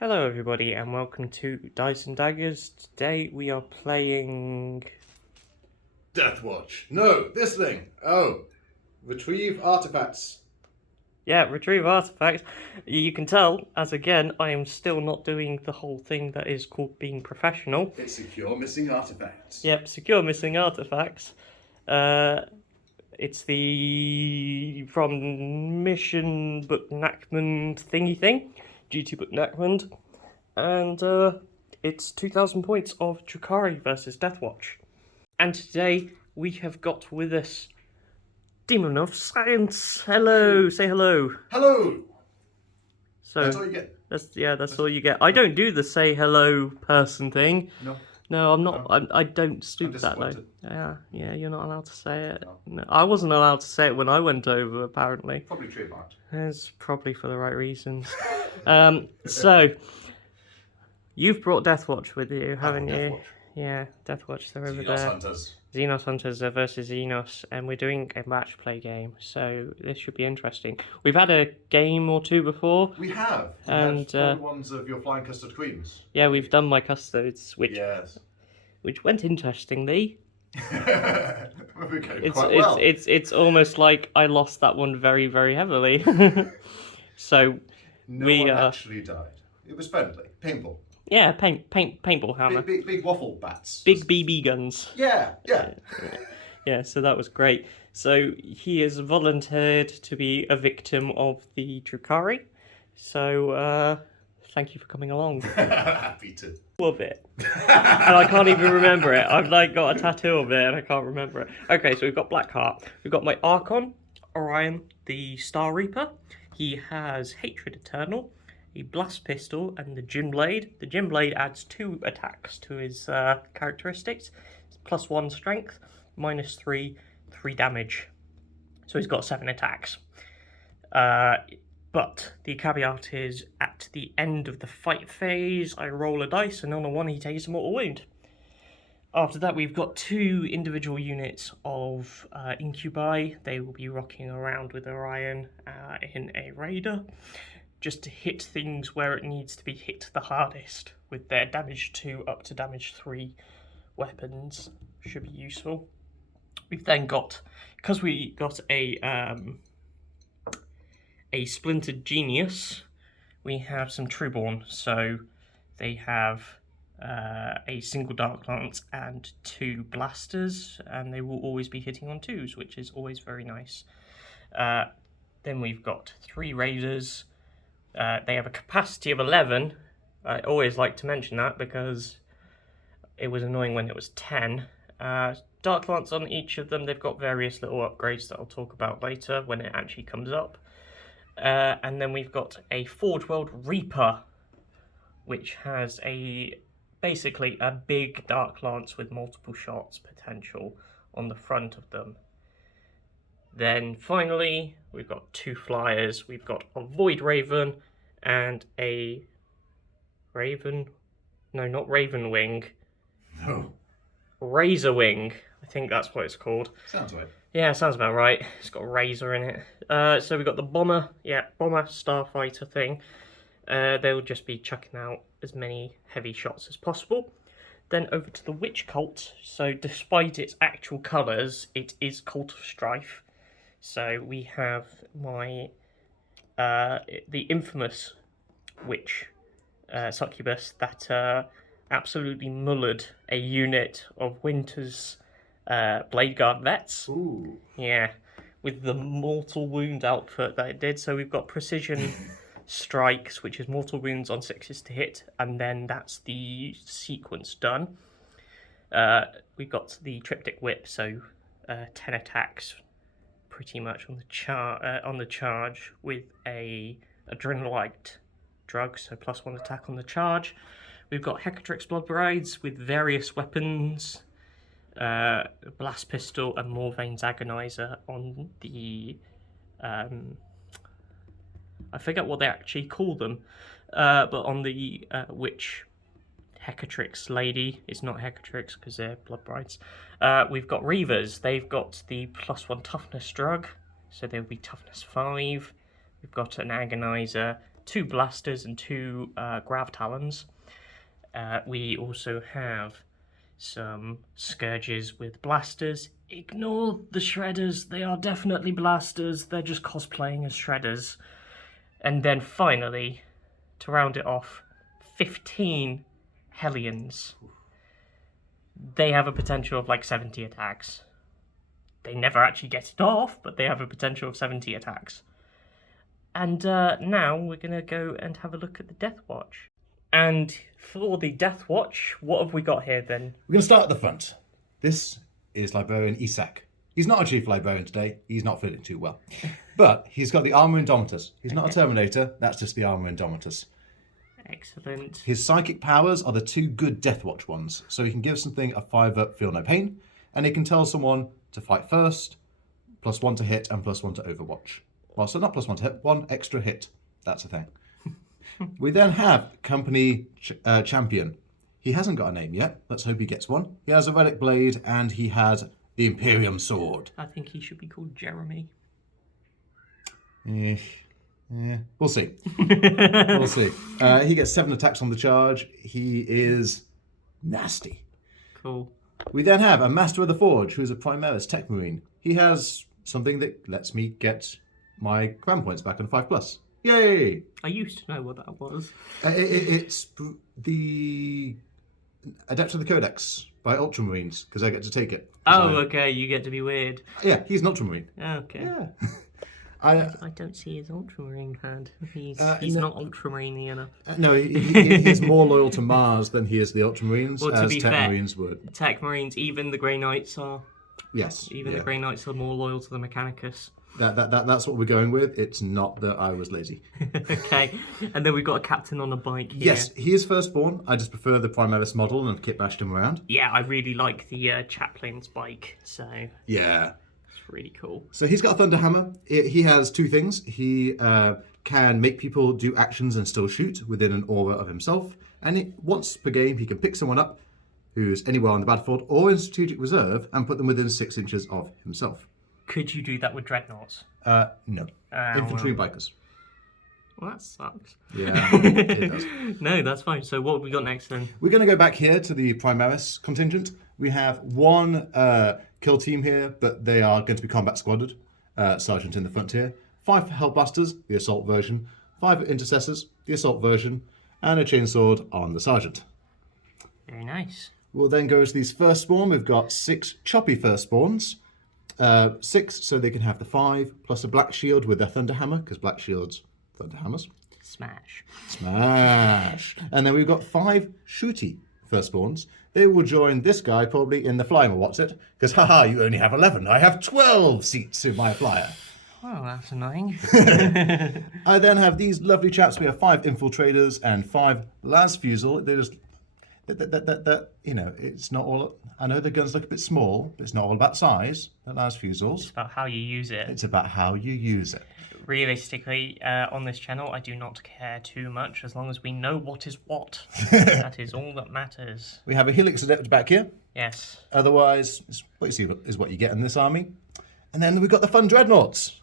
Hello everybody and welcome to Dice and Daggers. Today we are playing... Deathwatch. No, this thing. Oh, retrieve artifacts. Yeah, retrieve artifacts. You can tell, as again, I am still not doing the whole thing that is called being professional. It's secure missing artifacts. Yep, secure missing artifacts. It's the... from Mission Book Nackman thingy thing. Duty Book Nackman. And it's 2,000 points of Drukhari versus Deathwatch. And today we have got with us Demon of Science. Hello, say hello. Hello. So That's all you get. That's all you get. I don't do the say hello person thing. No, I'm not. No. I don't stoop that though. disappointed. Yeah, you're not allowed to say it. No. No, I wasn't allowed to say it when I went over. Apparently, Probably trademarked. it's probably for the right reasons. So you've brought Deathwatch with you, haven't you? Deathwatch. Yeah, Deathwatch. They're over Xenos there. Hunters. Xenos Hunters versus Xenos, and we're doing a match play game, so this should be interesting. We've had a game or two before. We have. And, had ones of your Flying Custard Queens. Yeah, we've done my custards, which Yes. went interestingly. We're going quite well. It's almost like I lost that one very, very heavily. So No one actually died. It was friendly. Paintball. yeah, paintball hammer, Big waffle bats. big BB guns. Yeah. Yeah, so that was great. So he has volunteered to be a victim of the Drukhari. So thank you for coming along. Happy to. Love it. And I can't even remember it. I've like got a tattoo of it and I can't remember it. Okay, so we've got Blackheart. We've got my Archon, Orion, the Star Reaper. He has Hatred Eternal, a Blast Pistol, and the Gym Blade. The Gym Blade adds 2 attacks to his characteristics. +1 strength, -3, 3 damage. So he's got 7 attacks. But the caveat is, at the end of the fight phase, I roll a dice, and on a 1 he takes a mortal wound. After that, we've got 2 individual units of Incubi. They will be rocking around with Orion in a Raider, just to hit things where it needs to be hit the hardest, with their damage 2 up to damage 3 weapons. Should be useful. We've then got, because we got a Splintered Genius, we have some Trueborn. So they have a single Dark Lance and 2 blasters, and they will always be hitting on 2s, which is always very nice. Then we've got 3 Raiders. They have a capacity of 11. I always like to mention that because it was annoying when it was 10. Dark Lance on each of them. They've got various little upgrades that I'll talk about later when it actually comes up. And then we've got a Forge World Reaper, which has basically a big Dark Lance with multiple shots potential on the front of them. Then finally, we've got 2 flyers. We've got a Void Raven and a Raven... No, not Raven Wing. No. Razor Wing. I think that's what it's called. Sounds right. Yeah, sounds about right. It's got a razor in it. So we've got the Bomber. Yeah, Bomber Starfighter thing. They'll just be chucking out as many heavy shots as possible. Then over to the Witch Cult. So despite its actual colours, it is Cult of Strife. So we have my the infamous witch succubus that absolutely mullered a unit of Winter's Blade Guard vets. Ooh. Yeah, with the mortal wound output that it did. So we've got precision strikes, which is mortal wounds on 6s to hit, and then that's the sequence done. We've got the triptych whip, so 10 attacks pretty much on the charge with a adrenalite drug, so +1 attack on the charge. We've got Hecatrix Blood Brides with various weapons, Blast Pistol and Morvane's Agonizer on the I forget what they actually call them, but on the Witch Hecatrix lady. It's not Hecatrix because they're Blood Brides. We've got Reavers. They've got the +1 toughness drug, so they'll be toughness 5. We've got an Agonizer 2 blasters and 2 grav talons. We also have some scourges with blasters. Ignore the shredders, they are definitely blasters, they're just cosplaying as shredders. And then finally, to round it off, 15 Hellions. They have a potential of like 70 attacks. They never actually get it off, but they have a potential of 70 attacks. And now we're going to go and have a look at the Deathwatch. And for the Deathwatch, what have we got here then? We're going to start at the front. This is Librarian Isak. He's not a chief librarian today. He's not feeling too well. But he's got the Armor Indomitus. He's not a Terminator. That's just the Armor Indomitus. Excellent. His psychic powers are the 2 good Deathwatch ones. So he can give something a 5-up, feel no pain. And he can tell someone to fight first, +1 to hit, and +1 to overwatch. Well, so not +1 to hit, 1 extra hit. That's a thing. We then have Company Champion. He hasn't got a name yet. Let's hope he gets one. He has a relic blade, and he has the Imperium sword. I think he should be called Jeremy. We'll see. We'll see. He gets 7 attacks on the charge. He is nasty. Cool. We then have a Master of the Forge, who is a Primaris Tech Marine. He has something that lets me get my command points back on 5+. Yay! I used to know what that was. It's the Adept of the Codex by Ultramarines, because I get to take it. Okay, you get to be weird. Yeah, he's an Ultramarine. Okay. Yeah. I don't see his Ultramarine hand. He's not Ultramarine enough. No, he's more loyal to Mars than he is the Ultramarines, Well, to as be Tech fair, Marines would. Tech Marines, even the Grey Knights are. Yes. Even the Grey Knights are more loyal to the Mechanicus. That's what we're going with. It's not that I was lazy. Okay, and then we've got a captain on a bike here. Yes, he is firstborn. I just prefer the Primaris model and kit bashed him around. Yeah, I really like the Chaplin's bike, so Yeah. it's really cool. So he's got a Thunder Hammer. He has 2 things. He can make people do actions and still shoot within an aura of himself. And once per game, he can pick someone up who's anywhere on the battlefield or in strategic reserve and put them within 6 inches of himself. Could you do that with dreadnoughts? No. Infantry and bikers. Well, that sucks. Yeah, it does. No, that's fine. So what have we got next then? We're going to go back here to the Primaris contingent. We have 1 kill team here, but they are going to be combat squadded. Sergeant in the front here. 5 Hellblasters, the assault version. 5 Intercessors, the assault version. And a chainsword on the sergeant. Very nice. We'll then go to these firstborn. We've got 6 choppy firstborns. 6 so they can have the 5, plus a black shield with their thunder hammer, because black shields, thunder hammers. Smash. Smash. And then we've got 5 shooty firstborns. They will join this guy probably in the flying, what's it? Because haha, you only have 11. I have 12 seats in my flyer. Well, that's annoying. I then have these lovely chaps. We have 5 infiltrators and 5 las fusel. They're just you know, it's not all. I know the guns look a bit small, but it's not all about size. The las fusels. It's about how you use it. It's about how you use it. Realistically, on this channel, I do not care too much as long as we know what is what. That is all that matters. We have a Helix Adept back here. Yes. Otherwise, what you see is what you get in this army. And then we've got the fun dreadnoughts.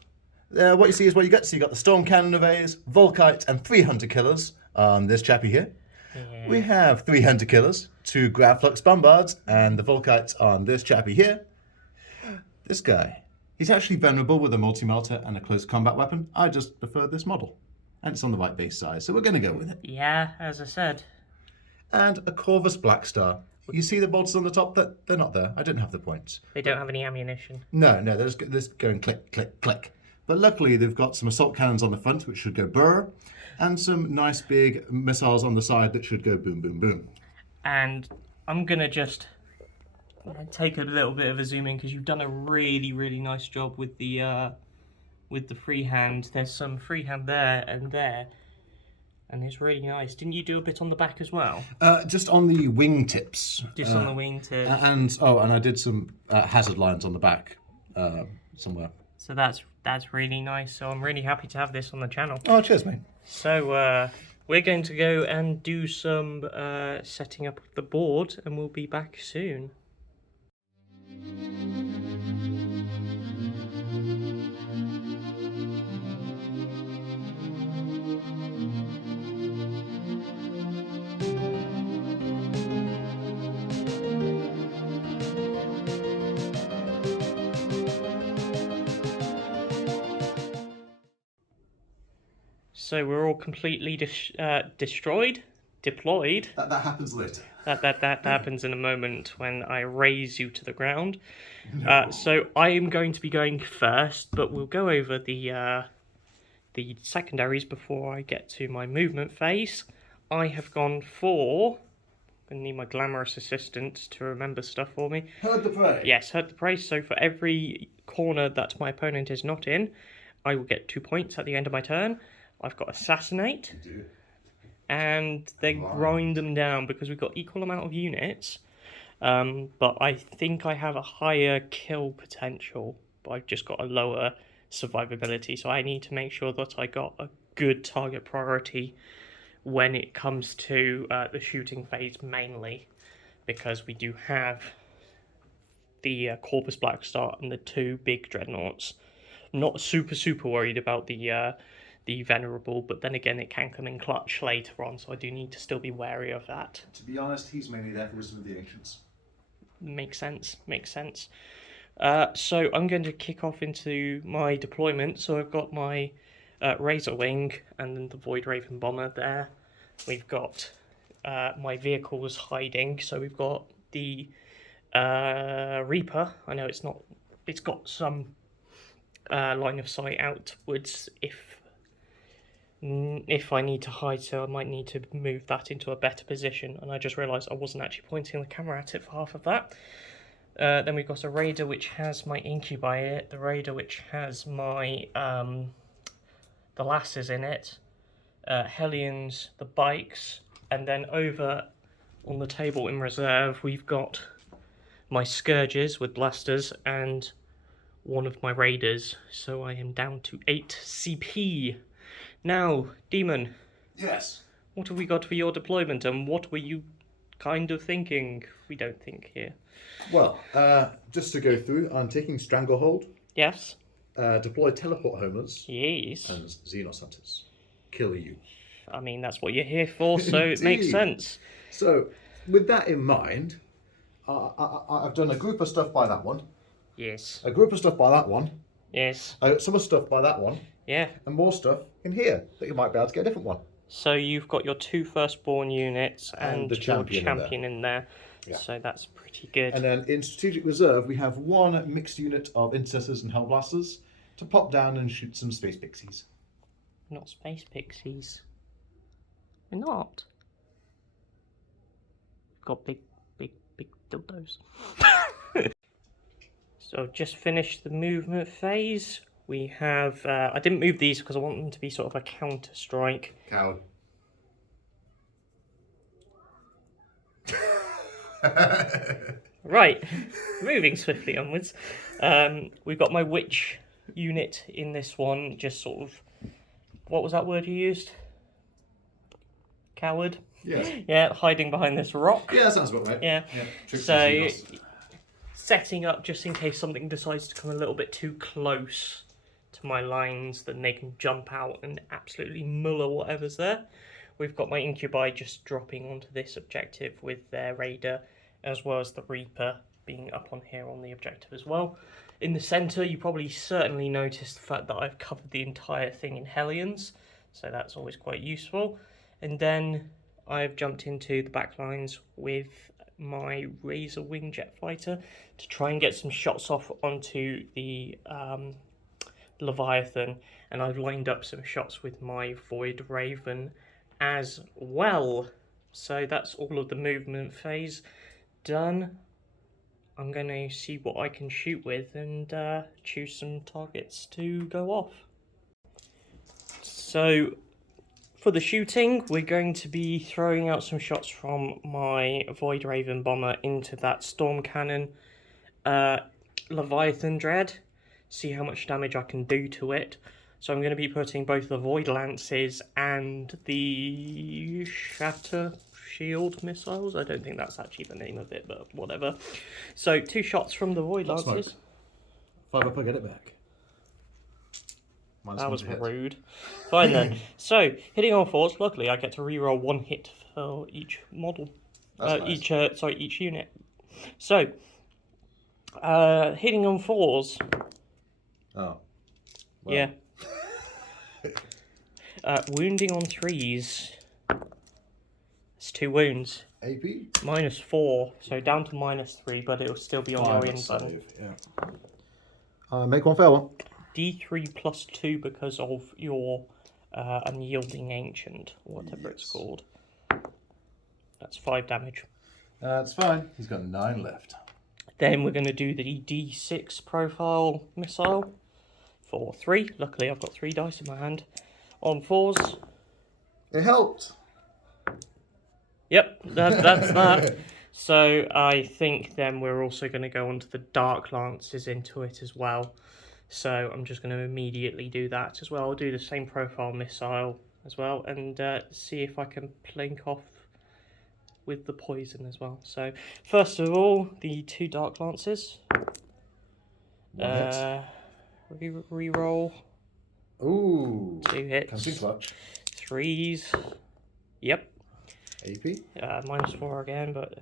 What you see is what you get. So you got the Storm Cannon Arrays, Volkites, and 3 Hunter Killers on this chappy here. Yeah. We have 3 Hunter Killers, 2 Gravflux Bombards, and the Volkites on this chappy here. This guy. He's actually venerable with a multi-melter and a close combat weapon. I just prefer this model. And it's on the right base size, so we're going to go with it. Yeah, as I said. And a Corvus Blackstar. You see the bolts on the top? They're not there. I didn't have the points. They don't have any ammunition. No, they're just going click, click, click. But luckily, they've got some assault cannons on the front, which should go burr, and some nice big missiles on the side that should go boom, boom, boom. And I'm going to just take a little bit of a zoom in because you've done a really, really nice job with the freehand. There's some freehand there, and it's really nice. Didn't you do a bit on the back as well? Just on the wing tips. Just on the wing tips. And I did some hazard lines on the back somewhere. So that's really nice. So I'm really happy to have this on the channel. Oh, cheers, mate. So we're going to go and do some setting up of the board, and we'll be back soon. So we're all completely destroyed, deployed. That happens later. That happens in a moment when I raise you to the ground. No. So I am going to be going first, but we'll go over the secondaries before I get to my movement phase. I have gone for... I need my glamorous assistant to remember stuff for me. Herd the prey. Yes, herd the prey. So for every corner that my opponent is not in, I will get 2 points at the end of my turn. I've got assassinate. You do. And they grind them down because we've got equal amount of units. But I think I have a higher kill potential, but I've just got a lower survivability. So I need to make sure that I got a good target priority when it comes to the shooting phase mainly, because we do have the Corvus Blackstar and the 2 big dreadnoughts. Not super worried about the Venerable, but then again it can come in clutch later on, so I do need to still be wary of that. To be honest, he's mainly there for Wisdom of the Ancients. Makes sense. So I'm going to kick off into my deployment. So I've got my Razor Wing and then the Void Raven Bomber there. We've got my vehicles hiding. So we've got the Reaper. I know it's got some line of sight outwards if I need to hide, so I might need to move that into a better position. And I just realised I wasn't actually pointing the camera at it for half of that. Then we've got a Raider which has my Incubi in it, the Raider which has my the Lasses in it, Hellions, the Bikes, and then over on the table in reserve we've got my Scourges with blasters and one of my Raiders, so I am down to 8 CP. Now, Demon. Yes. What have we got for your deployment, and what were you kind of thinking? We don't think here. Well, just to go through, I'm taking Stranglehold, Yes? deploy Teleport Homers, Yes. and Xenos Hunters. Kill you. I mean, that's what you're here for, so it makes Indeed. sense. So, with that in mind, I've done a group of stuff by that one, Yes. a group of stuff by that one, Yes. some of stuff by that one, Yeah. and more stuff in here that you might be able to get a different one. So you've got your 2 firstborn units and the your champion in champion in there. Yeah. So that's pretty good. And then in Strategic Reserve, we have 1 mixed unit of Intercessors and Hellblasters to pop down and shoot some Space Pixies. Not space pixies. We're not. We've got big dildos. So just finished the movement phase. We have, I didn't move these because I want them to be sort of a counter strike. Coward. Right, moving swiftly onwards. We've got my witch unit in this one, just sort of, what was that word you used? Coward? Yes. Yeah, hiding behind this rock. Yeah, that sounds about right. Yeah. Trixie So, Xenos. setting up just in case something decides to come a little bit too close to my lines, then they can jump out and absolutely muller whatever's there. We've got my Incubi just dropping onto this objective with their Raider, as well as the Reaper being up on here on the objective as well. In the centre, you probably certainly noticed the fact that I've covered the entire thing in Hellions, so that's always quite useful. And then I've jumped into the back lines with my Razor Wing jet fighter to try and get some shots off onto the Leviathan, and I've lined up some shots with my Void Raven as well. So that's all of the movement phase done. I'm going to see what I can shoot with and choose some targets to go off. So for the shooting, we're going to be throwing out some shots from my Void Raven Bomber into that Storm Cannon Leviathan Dread. See how much damage I can do to it. So I'm going to be putting both the Void Lances and the Shatter Shield missiles. I don't think that's actually the name of it, but whatever. So 2 shots from the Void Not Lances. smoke. 5 up, I get it back. That was rude. Fine then. So, hitting on 4s, luckily I get to reroll 1 hit for each model. That's nice. Each unit. So, hitting on 4s. Oh. Well. Yeah. Wounding on 3s. It's 2 wounds. AP. -4, so down to -3, but it'll still be on your invuln. Yeah. Make one fair one. D3 plus 2 because of your unyielding ancient, or whatever it's called. That's 5 damage. That's fine. He's got 9 left. Then we're going to do the D6 profile missile for 3. Luckily, I've got 3 dice in my hand. On 4s. It helped. Yep, that's that. So I think then we're also going to go onto the Dark Lances into it as well. So I'm just going to immediately do that as well. I'll do the same profile missile as well and see if I can plink off with the poison as well. So first of all, the 2 Dark Lances. Reroll. Ooh. 2 hits. Can see clutch. 3s. Yep. AP. -4 again, but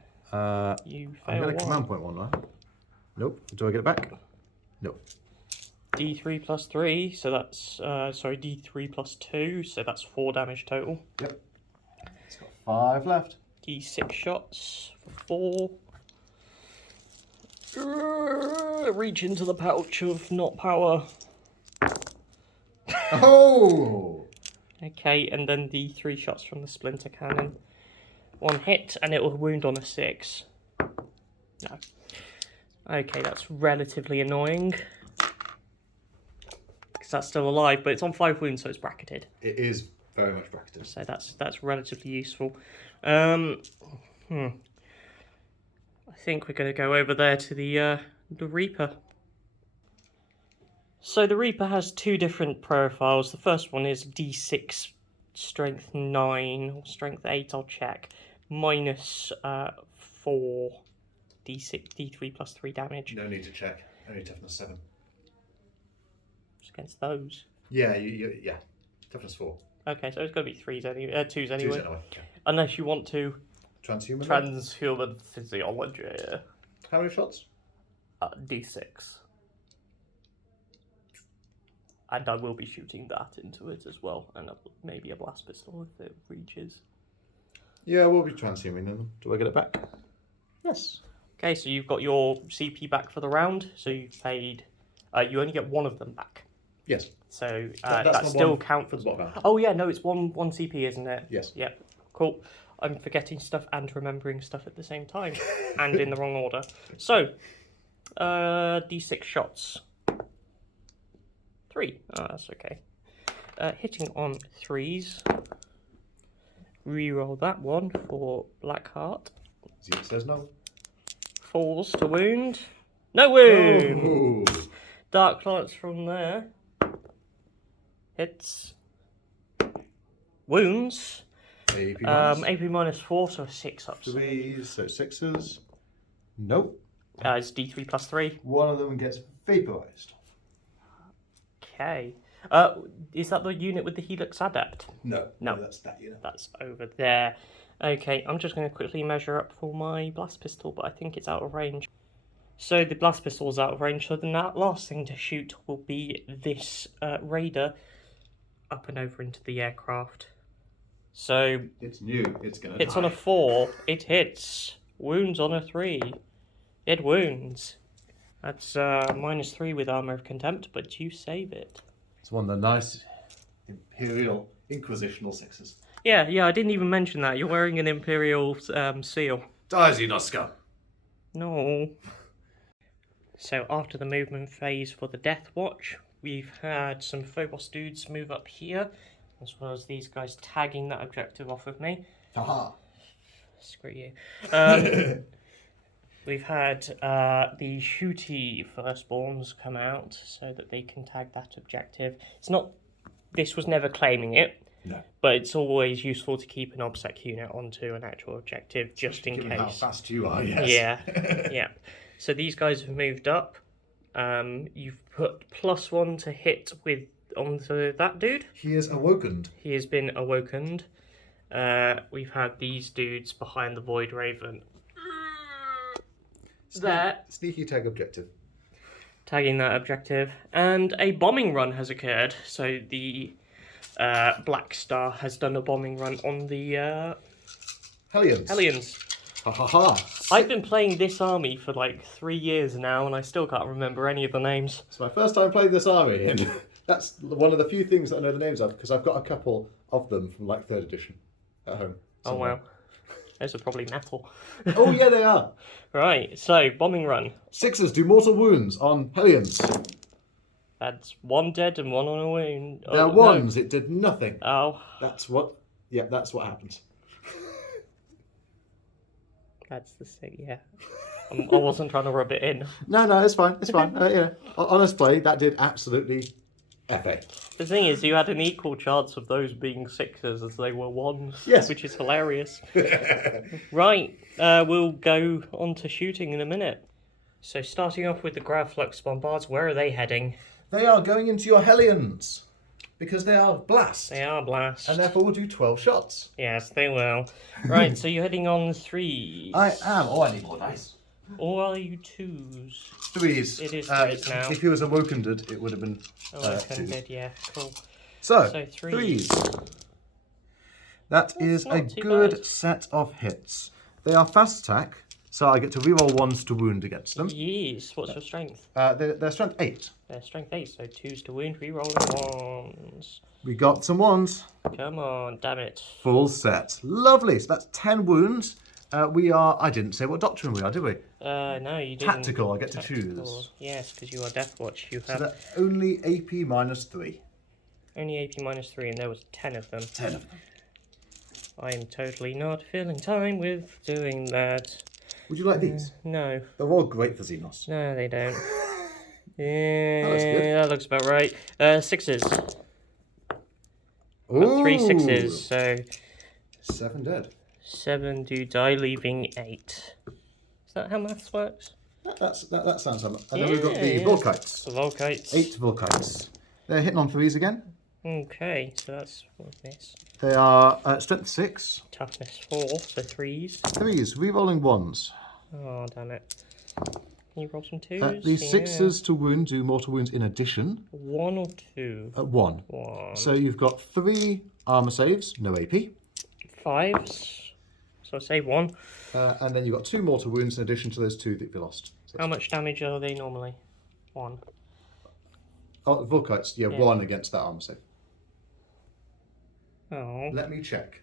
you fail. I'm going to command point one, right? Nope. Do I get it back? Nope. D3 plus 3, so that's sorry, D3 plus 2, so that's 4 damage total. Yep. It's got 5 left. D6 shots for 4. Reach into the pouch of not power. Oh! Okay, and then the 3 shots from the splinter cannon. 1 hit, and it will wound on a 6. No. Okay, that's relatively annoying. Because that's still alive, but it's on 5 wounds, so it's bracketed. It is very much bracketed. So that's relatively useful. I think we're going to go over there to the Reaper. So the Reaper has 2 different profiles. The first one is D6 strength 9 or strength 8. I'll check. -4 D6 D3 plus 3 damage. No need to check. Only toughness 7. Just against those. Yeah, yeah. Toughness 4. Okay, so it's going to be 2s anyway. 2s anyway. Yeah. Unless you want to Transhuman. transhuman physiology. How many shots? D6. And I will be shooting that into it as well, and maybe a blast pistol if it reaches. Yeah, we'll be transhuming them. Do I get it back? Yes. Okay, so you've got your CP back for the round, so you've paid... you only get 1 of them back. Yes. So that's that the still one counts. for the bottom half. Oh yeah, no, it's one CP, isn't it? Yes. Yep, cool. I'm forgetting stuff and remembering stuff at the same time, and in the wrong order. So, D6 shots. 3. Oh, that's okay. Hitting on 3s. Reroll that one for Blackheart. Zeke says no. 4s to wound. No wound! Ooh. Dark Lance from there. Hits. Wounds. AP -4, so a 6 up. 3s, so 6s. Nope. It's D3 plus 3. One of them gets vaporized. Okay. Is that the unit with the Helix Adept? No. No. That's that unit. That's over there. Okay, I'm just going to quickly measure up for my blast pistol, but I think it's out of range. So the blast pistol is out of range, so the last thing to shoot will be this raider up and over into the aircraft. So It's new. It's gonna. it's on a 4. It hits. Wounds on a 3. It wounds. That's -3 with Armor of Contempt, but you save it. It's one of the nice Imperial Inquisitional 6s. Yeah, I didn't even mention that. You're wearing an Imperial seal. Dies, you not scum. No. So after the movement phase for the Deathwatch, we've had some Phobos dudes move up here, as well as these guys tagging that objective off of me. Haha. Screw you. We've had the shooty firstborns come out so that they can tag that objective. It's not... This was never claiming it. No. But it's always useful to keep an OBSEC unit onto an actual objective, just in Given case. how fast you are, yes. Yeah, yeah. So these guys have moved up. You've put +1 to hit with onto that dude. He is awokened. He has been awokened. We've had these dudes behind the Void Raven. There. Sneaky tag objective. Tagging that objective. And a bombing run has occurred. So the Black Star has done a bombing run on the Hellions. Hellions. Ha ha ha. I've been playing this army for like 3 years now, and I still can't remember any of the names. It's my first time playing this army, and that's one of the few things that I know the names of, because I've got a couple of them from like 3rd edition at home. Oh wow. Those are probably metal. Oh yeah, they are. Right, so bombing run. 6s do mortal wounds on Hellions. That's 1 dead and 1 on a wound. They're Oh, ones, no. it did nothing. Oh, That's what happens. that's the thing, yeah. I wasn't trying to rub it in. No, it's fine, it's fine. Honest play, that did absolutely FA. The thing is, you had an equal chance of those being 6s as they were 1s. Yes. Which is hilarious. Right, we'll go on to shooting in a minute. So starting off with the Gravflux Bombards, where are they heading? They are going into your Hellions, because they are blast. They are blast. And therefore will do 12 shots. Yes, they will. Right, so you're heading on 3s. I am. Oh, I need more dice. Or are you 2s? 3s. It is 3s now. If he was awoken, it would have been Oh, I 2s. did, yeah, cool. So 3s. 3s. That is a not too good bad. set of hits. They are fast attack, so I get to reroll 1s to wound against them. Yes, what's your strength? Their strength 8. Strength 8, so 2s to wound, rerolling 1s. We got some 1s. Come on, damn it. Full set. Lovely. So that's 10 wounds. We are. I didn't say what doctrine we are, did we? No, you didn't. Tactical, I get to choose. Yes, because you are Deathwatch. You So have that only AP -3. only AP -3, and there was 10 of them. 10 of them. I am totally not filling time with doing that. Would you like these? No, They're all great for Xenos. no, they don't. Yeah, looks good. that looks about right. 6s. Ooh. 3 6s, so 7 dead. 7 do die, leaving 8. Is that how maths works? That sounds like. And then we've got the Yeah. Volkites. The Volkites. 8 Volkites. They're hitting on 3s again. Okay, so that's what this. They are strength 6. Toughness 4, so 3s. 3s, re-rolling 1s. Oh, damn it. Can you roll some 2s? The 6s to wound do mortal wounds in addition. 1 or 2? At 1. 1. So you've got 3 armor saves, no AP. 5s. So I say 1. And then you've got 2 mortal wounds in addition to those 2 that you lost. So How much damage are they normally? 1. oh, Volkites, yeah, Yeah. 1 against that armor save. Oh. Let me check.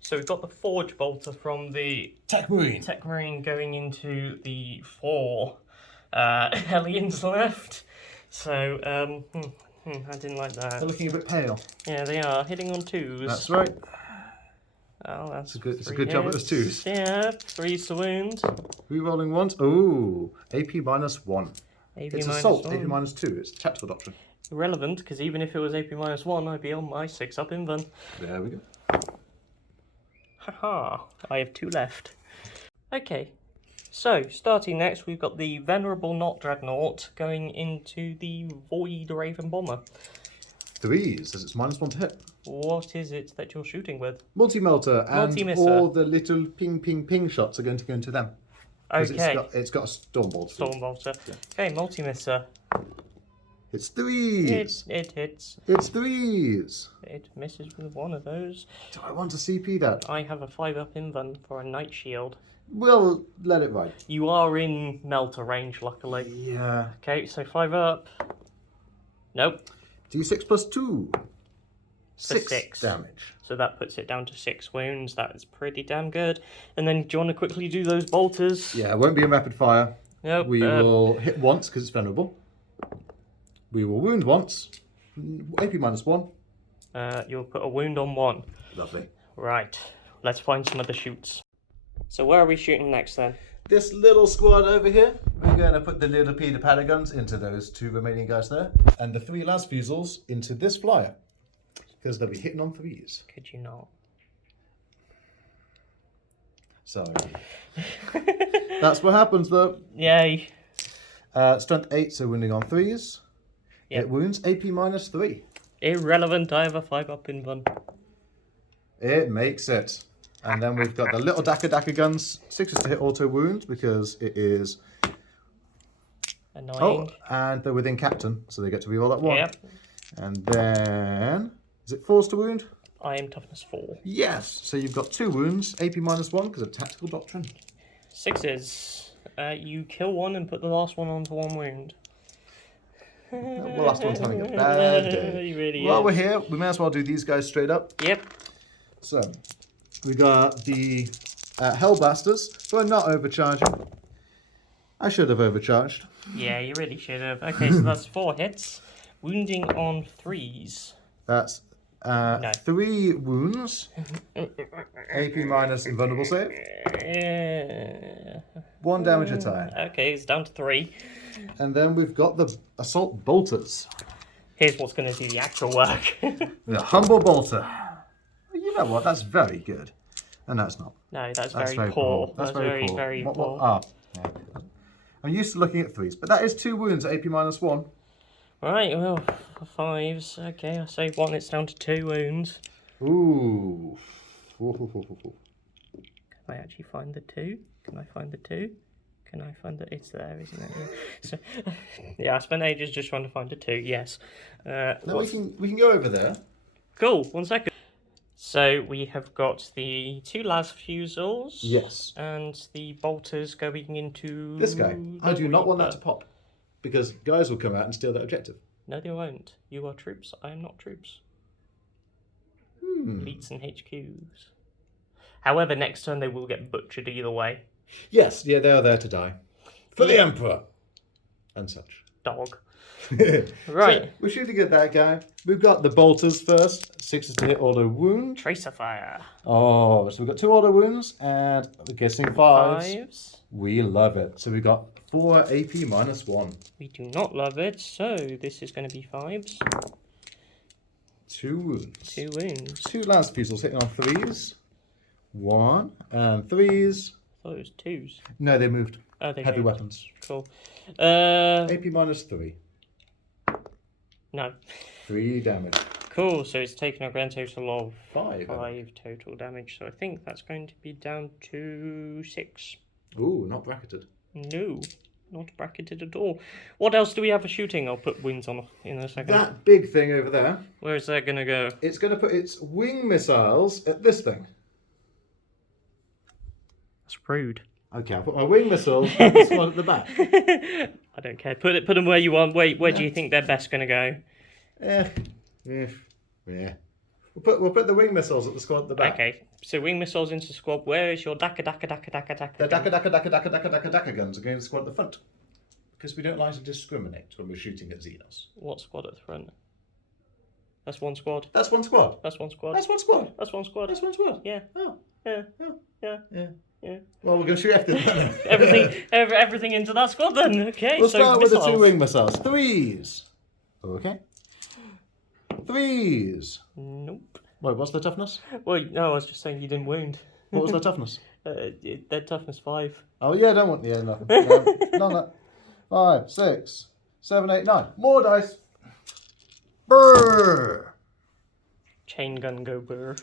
So we've got the Forge Bolter from the Tech Marine. Tech Marine going into the 4 Hellions left. So, I didn't like They're that. looking a bit pale. Yeah, they are. Hitting on 2s. That's right. Oh, that's It's a 3 good job it was hits. 2s. Yeah, 3s to wound. Re-rolling 1s. Ooh, AP -1. AP It's minus assault, 1. AP -2. It's tactical doctrine. Irrelevant, because even if it was AP -1, I'd be on my 6 up inven. There we go. Haha, I have 2 left. Okay, so starting next, we've got the Venerable Not Dreadnought going into the Void Raven Bomber. 3s, as it's -1 to hit. What is it that you're shooting with? Multi-melter and Multi-misser. all the little ping, ping, ping shots are going to go into them. 'Cause Okay, It's got a Stormbolt. Stormbolter. Yeah. Okay, multi-misser. It's 3s. It hits. It's 3s. It misses with 1 of those. Do I want to CP that? I have a 5 up inven for a Night Shield. We'll let it ride. You are in melter range, luckily. Yeah. Okay, so 5 up. Nope. D6 +2. For 6 6 damage. So that puts it down to 6 wounds. That is pretty damn good. And then do you want to quickly do those bolters? Yeah, it won't be in rapid fire. Nope. We will hit once because it's venerable. We will wound once. AP -1. You'll put a wound on 1. Lovely. Right. Let's find some other shoots. So where are we shooting next then? This little squad over here, we're going to put the little Peter Padagons into those 2 remaining guys there, and the 3 Lasfusels into this flyer, because they'll be hitting on 3s. Could you not? So that's what happens though. Yay. Strength 8, so wounding on 3s. Yep. It wounds AP -3. Irrelevant. I have a 5 up inven. It makes it. And then we've got the little Daka guns, 6s to hit auto wound because it is. Annoying. Oh, and they're within captain, so they get to reroll that 1. Yep. And then Is it 4s to wound? I am toughness 4. Yes. So you've got 2 wounds, AP -1 because of tactical doctrine. 6s. You kill one and put the last one onto 1 wound. Well, last one's having a bad day. He really While is. we're here, we may as well do these guys straight up. Yep. So, we got the Hellblasters, who are not overcharging. I should have overcharged. Yeah, you really should have. Okay, so that's 4 hits. Wounding on 3s. That's 3 wounds. AP minus invulnerable save. 1 damage a time. Okay, it's down to 3. And then we've got the Assault Bolters. Here's what's going to do the actual work. The Humble Bolter. You know what? That's very good. And that's not. No, that's very poor. That's very, very poor. Yeah. I'm used to looking at 3s, but that is 2 wounds at AP -1. Right, well, 5s. Okay, I say 1, it's down to 2 wounds. Ooh. Can I actually find the 2? Can I find the 2? Can I find the... It's there, isn't it? Yeah. So, yeah, I spent ages just trying to find the 2, yes. Now we can go over there. Cool, 1 second. So we have got the 2 las fusils. Yes. And the bolters going into... This guy. I do not want that to Reaper. pop. Because guys will come out and steal that objective. No, they won't. You are troops. I am not troops. Hmm. Elites and HQs. However, next turn they will get butchered either way. Yes, yeah, they are there to die. For the Emperor! And such. Dog. Right. Right. So, we're shooting at that guy. We've got the bolters first. 6s to hit auto wound. Tracer fire. Oh, so we've got 2 auto wounds and we're guessing 5s. 5s. We love it. So we've got 4 AP -1. We do not love it, so this is going to be 5s. 2 wounds. 2 wounds. 2 lance fusils hitting on 3s. 1 and 3s. I thought it was 2s. No, they moved. Oh, they Heavy moved. weapons. Cool. AP -3. No. 3 damage. Cool, so it's taken a grand total of 5. 5 total damage, so I think that's going to be down to 6. Ooh, not bracketed. No, not bracketed at all. What else do we have for shooting? I'll put wings on in a second. That big thing over there, Where is that going to go? it's going to put its wing missiles at this thing. That's rude. Okay, I'll put my wing missiles at this one at the back. I don't care. Put them where you want. Where do you think they're best going to go? Yeah. We'll put the wing missiles at the squad at the back. Okay, so wing missiles into squad. Where is your daka? The Daka guns are going to the squad at the front. Because we don't like to discriminate when we're shooting at Xenos. What squad at the front? That's 1 squad. That's 1 squad. That's 1 squad. That's 1 squad. That's 1 squad. That's 1 squad. Yeah. Oh, Yeah. oh, Yeah. yeah. Yeah. Well, we're going to shoot after that. Everything into that squad then. Okay. We'll so start with the 2 missiles. wing missiles. 3s. Okay. 3s. Nope. Wait, what's the toughness? Well, no, I was just saying you didn't wound. What was the toughness? Their toughness 5. Oh, yeah, don't want... Yeah, nothing. No. 5, 6, 7, 8, 9. More dice. Brrr. Chain gun go burr.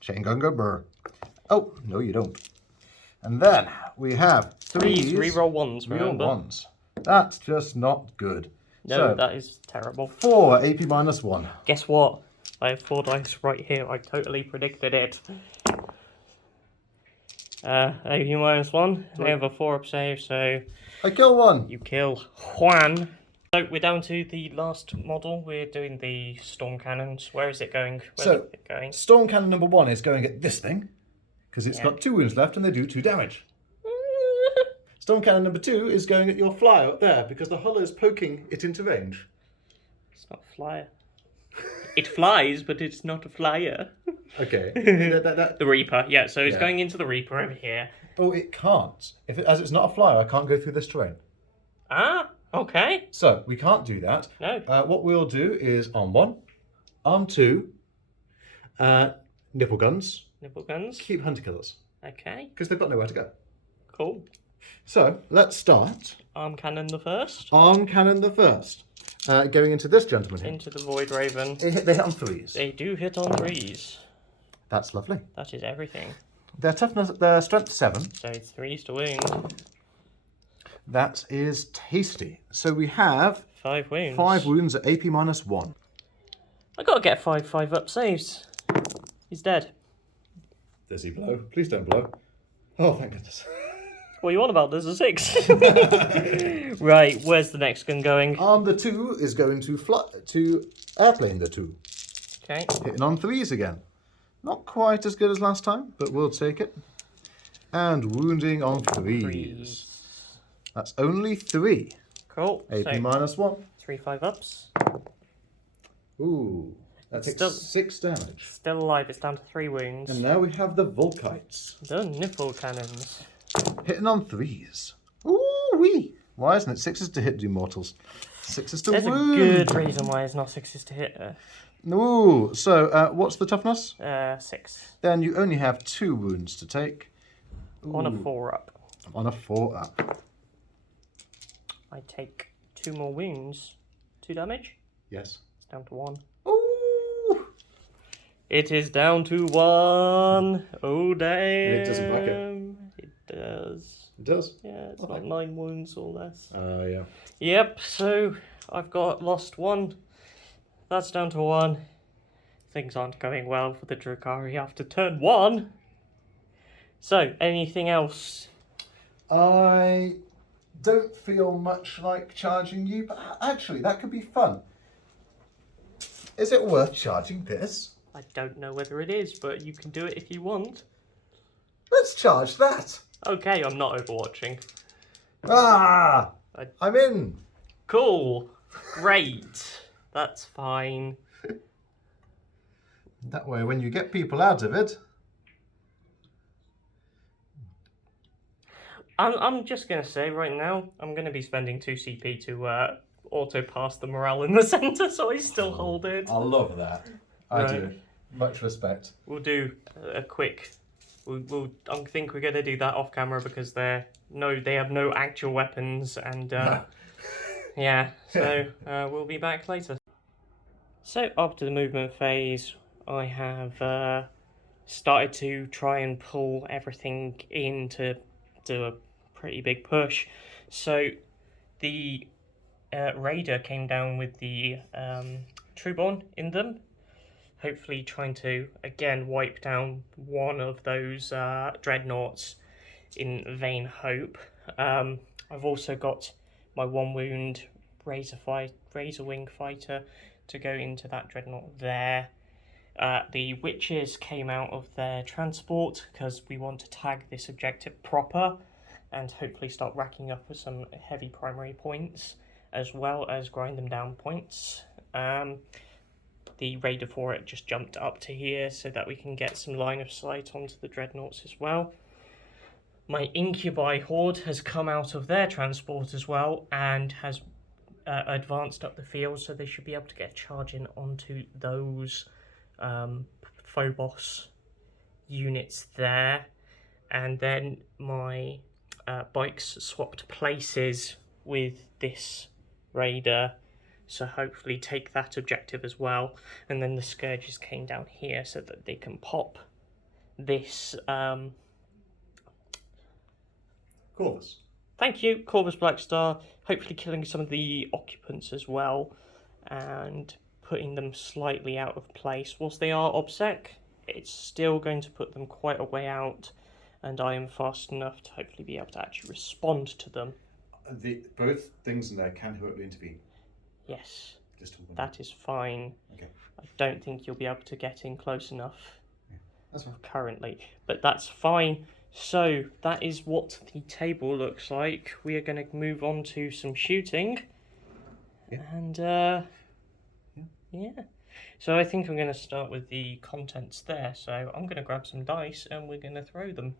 Chain gun go brr. Oh, no, you don't. And then we have 3s. Reroll 1s, Reroll remember? 1s. That's just not good. No, So, that is terrible. 4 AP -1. Guess what? I have 4 dice right here. I totally predicted it. AP -1. They have a 4-up save, so I kill 1. you kill Juan. So we're down to the last model. We're doing the storm cannons. Where is it going? Where's So, it going? Storm Cannon number 1 is going at this thing. Because it's Yeah. got 2 wounds left and they do 2 damage. Storm Cannon number 2 is going at your flyer up there because the hull is poking it into range. It's not a flyer. It flies, but it's not a flyer. Okay. The Reaper, yeah. So it's Yeah. going into the Reaper over here. Oh, it can't. As it's not a flyer, I can't go through this terrain. Ah, okay. So, we can't do that. No. What we'll do is arm 1, arm 2, nipple guns, Nipple guns. keep hunter killers. Okay, Because they've got nowhere to go. cool. So, let's start. Arm cannon the first. Arm cannon the first. Going into this gentleman here. Into the Void Raven. They hit on 3s. They do hit on 3s. That's lovely. That is everything. Their toughness, their strength 7. So it's 3s to wound. That is tasty. So we have 5 wounds. 5 wounds at AP -1. I gotta get 5 up saves. He's dead. Does he blow? Please don't blow. Oh, thank goodness. What are you on about? There's a 6. Right, where's the next gun going? The 2 is going to airplane the 2. Okay. Hitting on 3s again. Not quite as good as last time, but we'll take it. And wounding on 3s. That's only 3. Cool. AP so, -1. 3 5-ups. Ooh. That takes Still- 6 damage. Still alive, it's down to 3 wounds. And now we have the Volkites. The nipple cannons. Hitting on 3s. Ooh wee. Why isn't it 6s to hit the mortals? 6s to There's wound. a good reason why it's not 6s to hit. Ooh. So, what's the toughness? 6. Then you only have 2 wounds to take. On a Ooh. 4-up. On a 4-up. I take 2 more wounds. 2 damage? Yes. It's down to 1. Ooh. It is down to 1. Oh, damn. It doesn't like it. It does. It does. Yeah, it's like 9 wounds or less. Yeah. Yep, so I've lost 1. That's down to 1. Things aren't going well for the Drukhari after turn 1. So, anything else? I don't feel much like charging you, but actually that could be fun. Is it worth charging this? I don't know whether it is, but you can do it if you want. Let's charge that. Okay, I'm not overwatching. Ah! I'm in. Cool. Great. That's fine. That way, when you get people out of it... I'm just going to say right now, I'm going to be spending 2 CP to auto-pass the morale in the centre, so I still hold it. I love that. I Right. do. Much respect. We'll do a quick... I think we're going to do that off camera because they have no actual weapons and yeah, so we'll be back later. So after the movement phase, I have started to try and pull everything in to do a pretty big push. So the Raider came down with the Trueborn in them, hopefully trying to again wipe down one of those dreadnoughts in vain hope. I've also got my 1 wound razor wing fighter to go into that dreadnought there. The witches came out of their transport because we want to tag this objective proper and hopefully start racking up with some heavy primary points as well as grind them down points. The raider for it just jumped up to here so that we can get some line of sight onto the dreadnoughts as well. My incubi horde has come out of their transport as well and has advanced up the field, so they should be able to get a charge in onto those Phobos units there. And then my bikes swapped places with this raider, so hopefully take that objective as well. And then the Scourges came down here so that they can pop this Corvus. Thank you, Corvus Blackstar, hopefully killing some of the occupants as well and putting them slightly out of place. Whilst they are OBSEC, it's still going to put them quite a way out, and I am fast enough to hopefully be able to actually respond to them. Both things in there can heroically intervene. Yes, Just that is fine. Okay. I don't think you'll be able to get in close enough That's fine. currently, but that's fine. So that is what the table looks like. We are going to move on to some shooting. Yeah. And yeah. So I think I'm going to start with the contents there. So I'm going to grab some dice and we're going to throw them.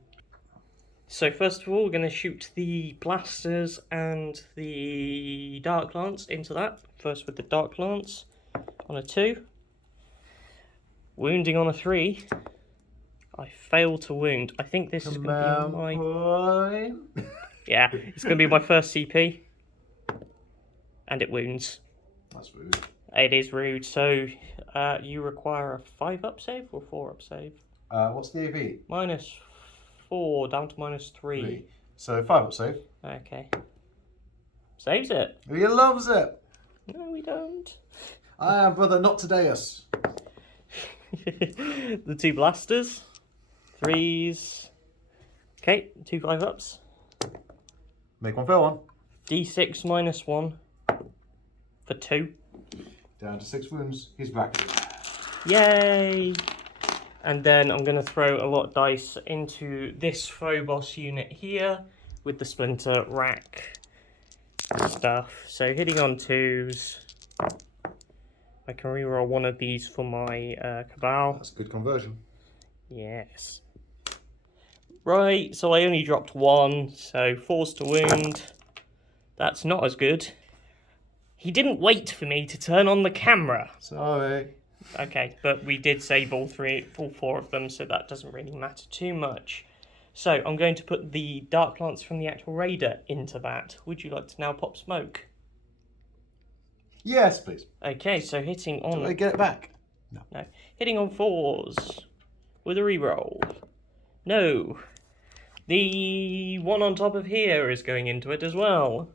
So first of all, we're going to shoot the blasters and the dark lance into that. First with the dark lance on a 2. Wounding on a 3. I failed to wound. I think this is going to be my... Yeah, it's going to be my first CP. And it wounds. That's rude. It is rude. So you require a 5-up save or 4-up save? What's the AV? -4 down to -3. So 5-up save. Okay. Saves it. He loves it. No, we don't. I am brother, not Tadeus. The 2 blasters. 3s. Okay, 2 5-ups. Make one fail one. D6 -1 for 2. Down to 6 wounds. He's back. Yay! And then I'm going to throw a lot of dice into this Phobos unit here with the splinter rack stuff. So hitting on 2s. I can reroll one of these for my Cabal. That's a good conversion. Yes. Right, so I only dropped 1, so 4s to wound. That's not as good. He didn't wait for me to turn on the camera. Sorry. Okay, but we did save all 4 of them, so that doesn't really matter too much. So I'm going to put the Dark Lance from the actual Raider into that. Would you like to now pop smoke? Yes, please. Okay, so hitting on... Do I get it back? No. Hitting on 4s with a reroll. No. The one on top of here is going into it as well.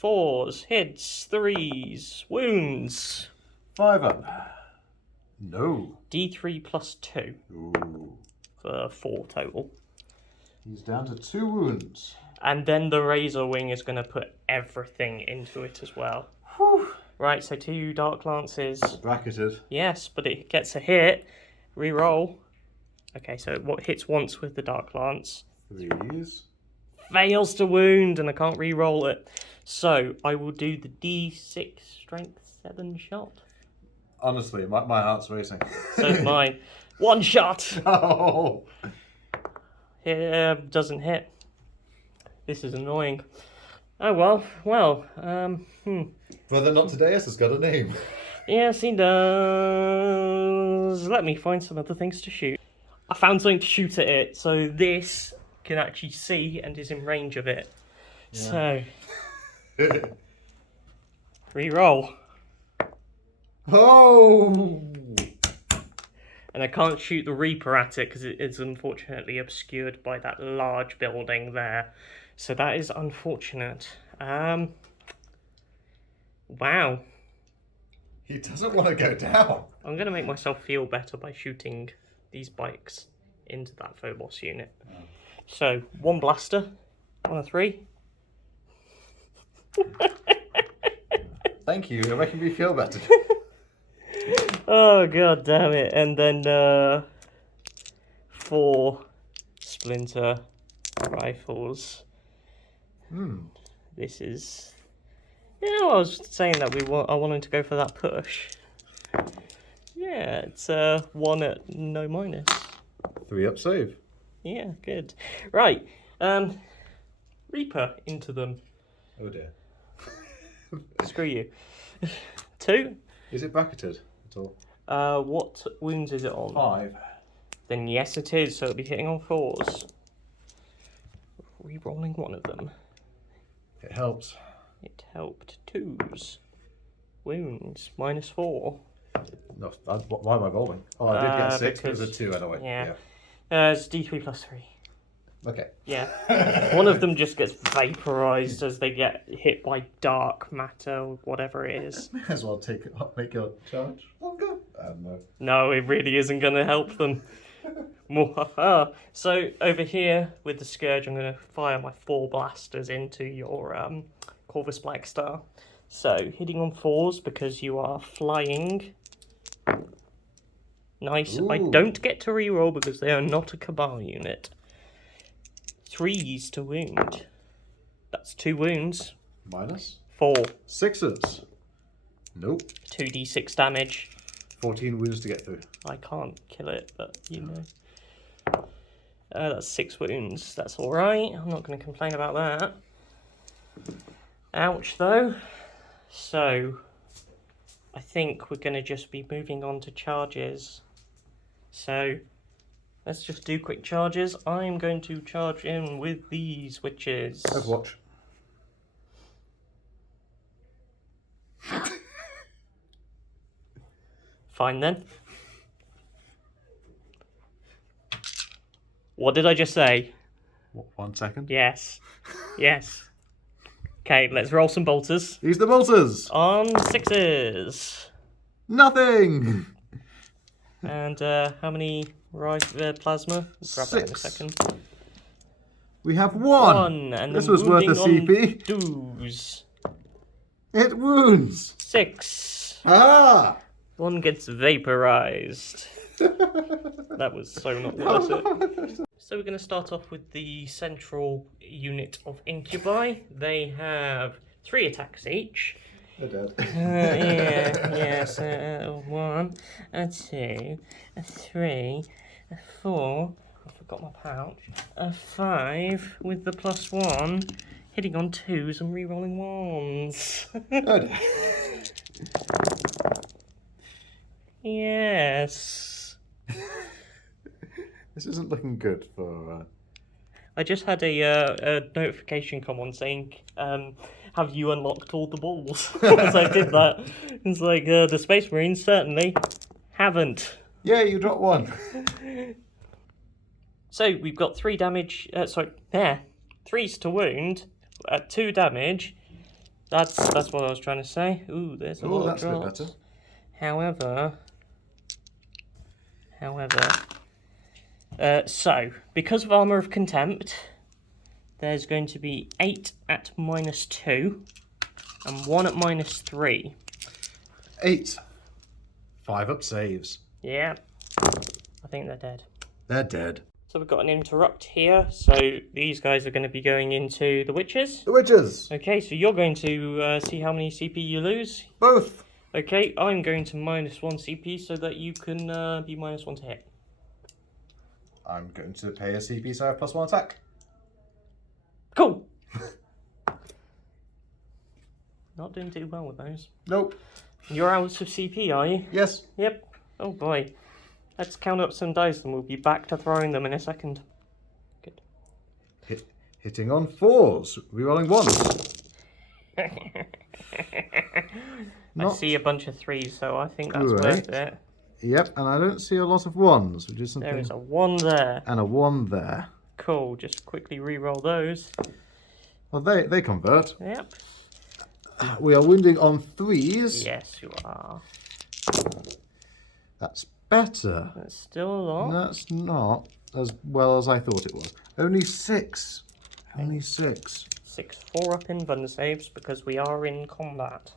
4s, hits, 3s, wounds. 5 up. No. D3 plus 2 Ooh. for 4 total. He's down to 2 wounds. And then the Razor Wing is going to put everything into it as well. Whew. Right, so 2 Dark Lances. Bracketed. Yes, but it gets a hit. Reroll. Okay, so what hits once with the Dark Lance. 3s. Fails to wound, and I can't re-roll it. So I will do the D6 Strength 7 shot. Honestly, my heart's racing. So's mine. 1 shot. Oh. Yeah, doesn't hit. This is annoying. Oh well. Brother, not Tadeus has got a name. Yes, he does. Let me find some other things to shoot. I found something to shoot at it, so this can actually see and is in range of it. Yeah. So, re-roll. Oh! And I can't shoot the Reaper at it because it is unfortunately obscured by that large building there. So that is unfortunate. Wow. He doesn't want to go down. I'm going to make myself feel better by shooting these bikes into that Phobos unit. Oh. So, 1 blaster, 1 of 3. Thank you, you're making me feel better. Oh, god damn it. And then 4 splinter rifles. This is... You know, I was saying that I wanted to go for that push. Yeah, it's 1 at no minus. 3 up save. Yeah, good. Right, Reaper into them. Oh dear. Screw you. 2. Is it bracketed at all? What wounds is it on? 5. Then yes it is, so it'll be hitting on 4s. Re-rolling 1 of them. It helps. It helped. 2s. Wounds. -4. No, why am I rolling? Oh, I did get a 6, but it was a 2 anyway. Yeah. It's D3 plus 3. Okay. Yeah. One of them just gets vaporized as they get hit by dark matter, whatever it is. May as well make your charge longer. No. No, it really isn't going to help them. So over here with the Scourge, I'm going to fire my 4 blasters into your Corvus Blackstar. So hitting on 4s because you are flying. Nice. Ooh. I don't get to reroll because they are not a Cabal unit. 3s to wound. That's 2 wounds. Minus? 4. 6s. Nope. 2d6 damage. 14 wounds to get through. I can't kill it, but you know. That's 6 wounds. That's alright. I'm not going to complain about that. Ouch, though. So, I think we're going to just be moving on to charges. So, let's just do quick charges. I'm going to charge in with these witches. Deathwatch. Fine then. What did I just say? What, 1 second? Yes. Okay, let's roll some bolters. Use the bolters! On 6s. Nothing! And how many plasma? We'll grab that in a 6. second. We have 1. 1. And This then was worth a wounding CP. on Doos. It wounds. 6. Ah! 1 gets vaporized. That was so not worth it. So we're going to start off with the central unit of incubi. They have 3 attacks each. They're dead. Yes. 1, 2, 3, 4. I forgot my pouch. 5 with the +1, hitting on 2s and re-rolling 1s. Good. Yes. This isn't looking good for... I just had a notification come on saying, have you unlocked all the balls? As I did that. It's like, the Space Marines certainly haven't. Yeah, you dropped 1. So we've got 3 damage, 3s to wound, 2 damage. That's what I was trying to say. Ooh, there's a lot of that's a bit drops. better. However, so because of Armour of Contempt, there's going to be 8 at -2 and 1 at -3. 8. 5 up saves. Yeah, I think they're dead. They're dead. So we've got an interrupt here, so these guys are going to be going into the Witches. The witches. Okay, so you're going to see how many CP you lose. Both. Okay, I'm going to -1 CP so that you can be -1 to hit. I'm going to pay a CP so I have +1 attack. Cool! Not doing too well with those. Nope. You're out of CP, are you? Yes. Yep. Oh boy. Let's count up some dice and we'll be back to throwing them in a second. Good. Hitting on 4s. Rerolling 1s. I see a bunch of 3s, so I think that's Great. worth it. Yep, and I don't see a lot of 1s, which is something... There is a 1 there. And a 1 there. Cool, just quickly re-roll those. Well, they convert. Yep. We are wounding on 3s. Yes, you are. That's better. That's still a lot. That's not as well as I thought it was. Only 6. Only 6. 6 4-up invuln saves because we are in combat.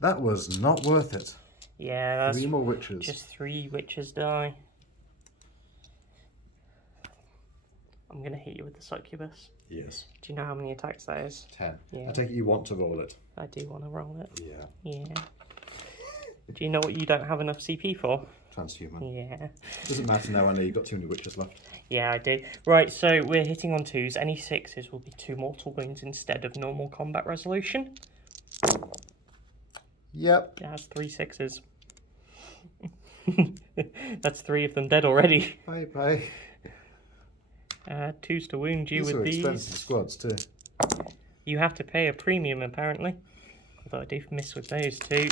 That was not worth it. Yeah, that's 3 more witches. just 3 witches die. I'm going to hit you with the succubus. Yes. Do you know how many attacks that is? 10. Yeah. I take it you want to roll it. I do want to roll it. Yeah. Yeah. Do you know what you don't have enough CP for? Transhuman. Yeah. Doesn't matter now, I know you've got too many witches left. Yeah, I do. Right, so we're hitting on 2s. Any 6s will be 2 mortal wounds instead of normal combat resolution. Yep. It has 3 6s. That's 3 of them dead already. Bye bye. 2s to wound you These with are these. expensive squads too. You have to pay a premium apparently. Although I do miss with those 2.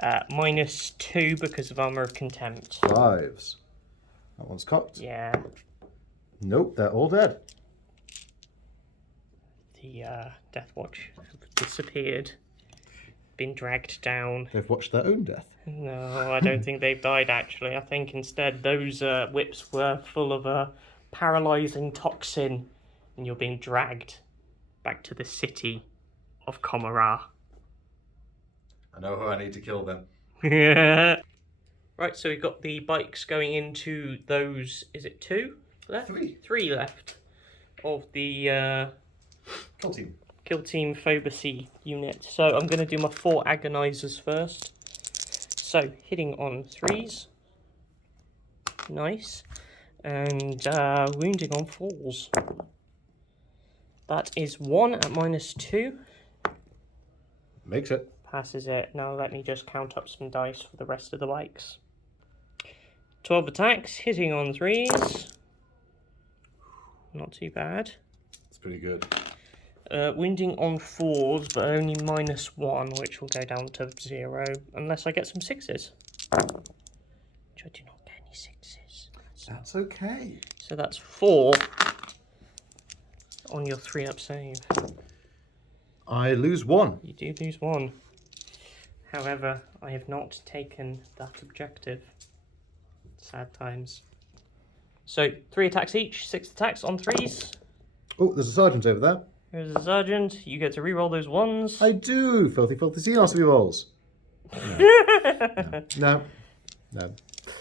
-2 because of Armour of Contempt. 5s. That one's cocked. Yeah. Nope, they're all dead. The Deathwatch have disappeared. Been dragged down. They've watched their own death. No, I don't think they've died actually. I think instead those whips were full of a paralysing toxin and you're being dragged back to the city of Comara. I know who I need to kill them. Right, so we've got the bikes going into those, is it 2 left? 3. 3 left of the Kill team. Kill Team Phobosy unit. So I'm going to do my 4 agonizers first. So hitting on 3s. Nice. And wounding on 4s. That is 1 at -2. Makes it. Passes it. Now let me just count up some dice for the rest of the bikes. 12 attacks, hitting on 3s. Not too bad. It's pretty good. Wounding on 4s, but only -1, which will go down to 0, unless I get some 6s. Which I do not get any 6s. That's okay. So that's 4 on your 3-up save. I lose 1. You do lose 1. However, I have not taken that objective. Sad times. So 3 attacks each, 6 attacks on 3s. Oh, there's a sergeant over there. Here's a sergeant. You get to re-roll those ones. I do. Filthy Xenos rerolls. No.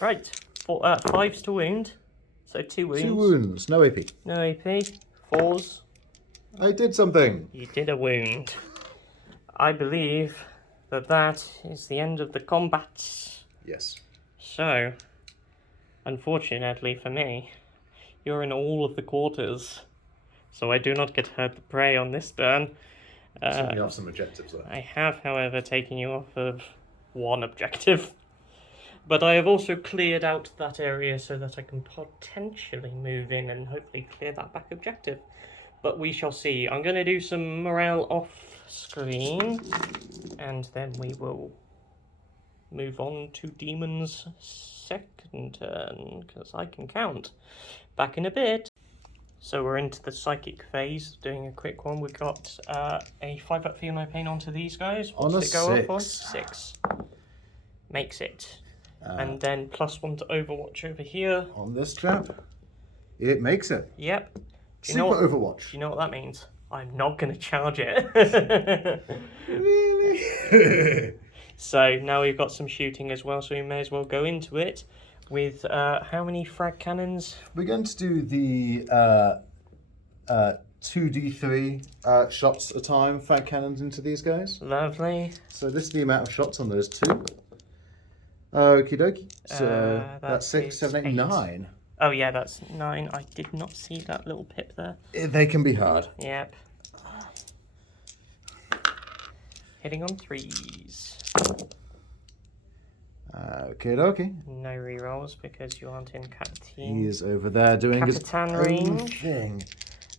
Right. 5s to wound. So 2 wounds. 2 wounds. No AP. No AP. 4s. I did something. You did a wound. I believe that is the end of the combat. Yes. So, unfortunately for me, you're in all of the quarters. So I do not get hurt the prey on this turn. Certainly have some objectives there. I have, however, taken you off of 1 objective. But I have also cleared out that area so that I can potentially move in and hopefully clear that back objective. But we shall see. I'm going to do some morale off screen, and then we will move on to Demon's second turn, because I can count. Back in a bit. So we're into the psychic phase, doing a quick one. We've got a 5-up Feel No Pain onto these guys. On a What's it go up on? 6. 6. Makes it. And then +1 to Overwatch over here. On this chap, it makes it. Yep. Super Overwatch. Do you know what that means? I'm not going to charge it. Really? So now we've got some shooting as well, so we may as well go into it with how many frag cannons? We're going to do the 2d3 shots a time, frag cannons into these guys. Lovely. So this is the amount of shots on those 2. Okie dokie. So that's 6, 7, 8, 8. 9. Oh yeah, that's 9. I did not see that little pip there. They can be hard. Yep. Hitting on 3s. Okie dokie. No rerolls because you aren't in Captain. He is over there doing his Capitan own range. thing.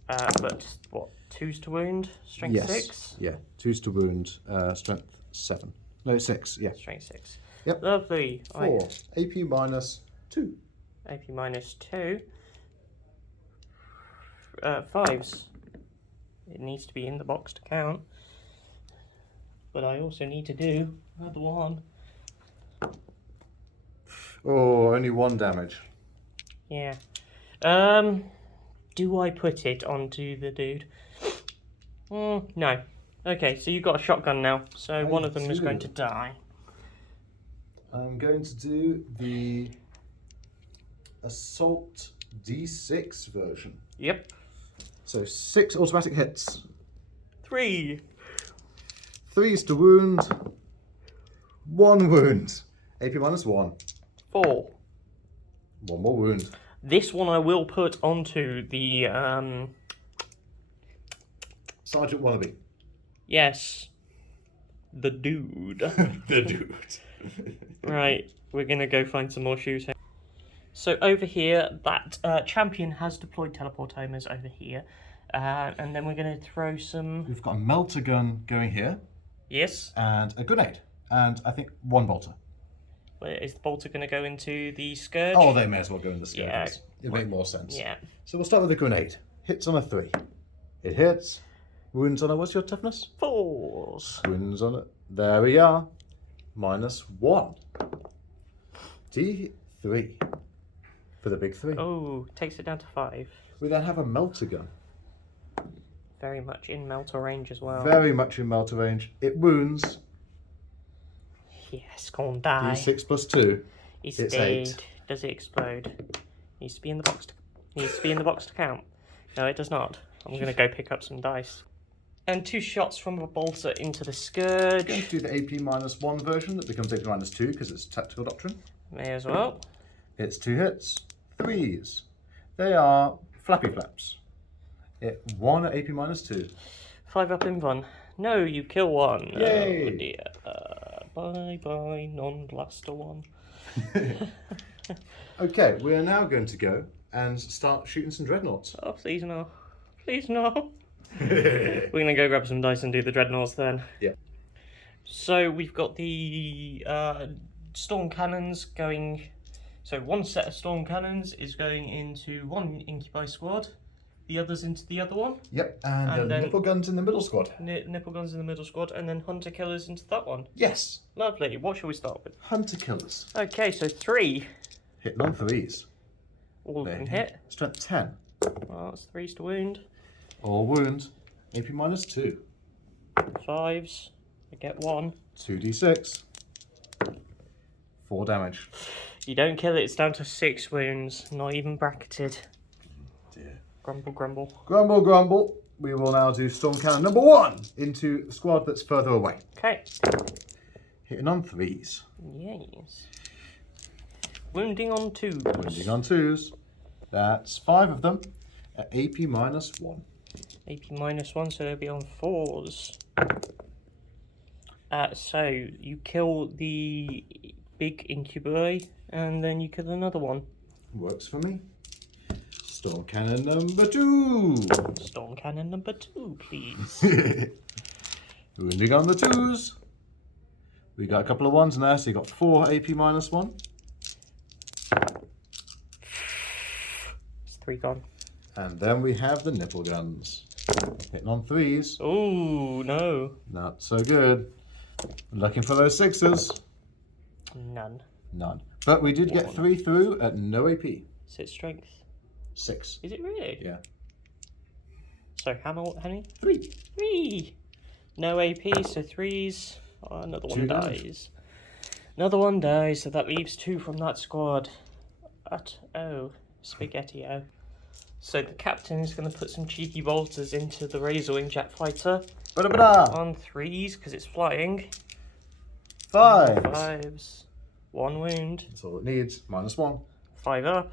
But what? 2s to wound, strength Yes. 6. Yeah. 2s to wound, strength 7. No, 6. Yeah. Strength 6. Yep. Lovely. 4. AP minus 2. AP minus 2. 5s. It needs to be in the box to count. But I also need to do another one. Oh, only 1 damage. Yeah. Do I put it onto the dude? No. Okay, so you've got a shotgun now. So one of them is going to die. I'm going to do the Assault D6 version. Yep. So 6 automatic hits. 3. 3s to wound. 1 wound. AP minus 1. 4. 1 more wound. This one I will put onto the, Sergeant Wannabe. yes, the dude. The dude. Right, we're going to go find some more shooting. So over here, that champion has deployed teleport homers over here. And then we're going to throw some... We've got a melter gun going here. Yes. And a grenade. And I think 1 bolter. Where is the bolter going to go into the Scourge? Oh, they may as well go in the Scourge. Yeah. It'll make more sense. Yeah. So we'll start with the grenade. Hits on a 3. It hits. Wounds on a... What's your toughness? 4s. Wounds on it. There we are. Minus 1. D3. For the big 3. Oh, takes it down to 5. We then have a melter gun. Very much in melter range as well. Very much in melter range. It wounds. Yes, go on, die. D6 plus 2. He's It's dead. 8. Does it explode? Needs to be in the box. Needs to be in the box to count. No, it does not. I'm going to go pick up some dice. And 2 shots from a bolter into the Scourge. Going to do the AP minus 1 version that becomes AP minus 2 because it's tactical doctrine. May as well. It's 2 hits. 3s. They are flappy flaps. It 1 at AP minus 2. 5 up in 1. No, you kill 1. Yay. Oh dear. Bye-bye, non-blaster 1. Okay, we are now going to go and start shooting some dreadnoughts. Oh, please no. Please no. We're going to go grab some dice and do the dreadnoughts then. Yeah. So we've got the storm cannons going... So 1 set of storm cannons is going into 1 Incubi squad. the others into the other one. Yep, and And then- nipple guns in the middle squad. Nipple guns in the middle squad, and then hunter killers into that one. Yes, Lovely. What shall we start with? hunter killers. Okay, so 3. Hitting on 3s. All of They them hit. Strength 10. Well, that's 3s to wound. All wound. AP minus 2. 5s. I get 1. 2d6. 4 damage. You don't kill it, it's down to 6 wounds. Not even bracketed. Dear. Grumble, grumble. Grumble, grumble. We will now do Storm Cannon number 1 into the squad that's further away. Okay. Hitting on 3s. Yes. Wounding on 2s. Wounding on 2s. That's 5 of them at AP minus 1. AP minus 1, so they'll be on 4s. So you kill the big incubi, and then you kill another one. Works for me. Storm Cannon number 2. Storm cannon number 2, please. Wounding on the 2s. We got a couple of 1s in there, so you got 4 AP minus 1. It's 3 gone. And then we have the nipple guns. Hitting on 3s. Oh no. Not so good. Looking for those 6s. None. None. But we did get 3 through at no AP. Is it strength? 6. Is it really? Yeah. So how many? 3. 3! No AP, so 3s. Oh, another one 2 damage. dies. Another one dies, so that leaves 2 from that squad. Spaghetti-o. So the captain is going to put some cheeky bolters into the Razorwing Jet Fighter Ba-da-ba-da. on 3s because it's flying. 5. 5s. 1 wound. That's all it needs. Minus 1. 5 up.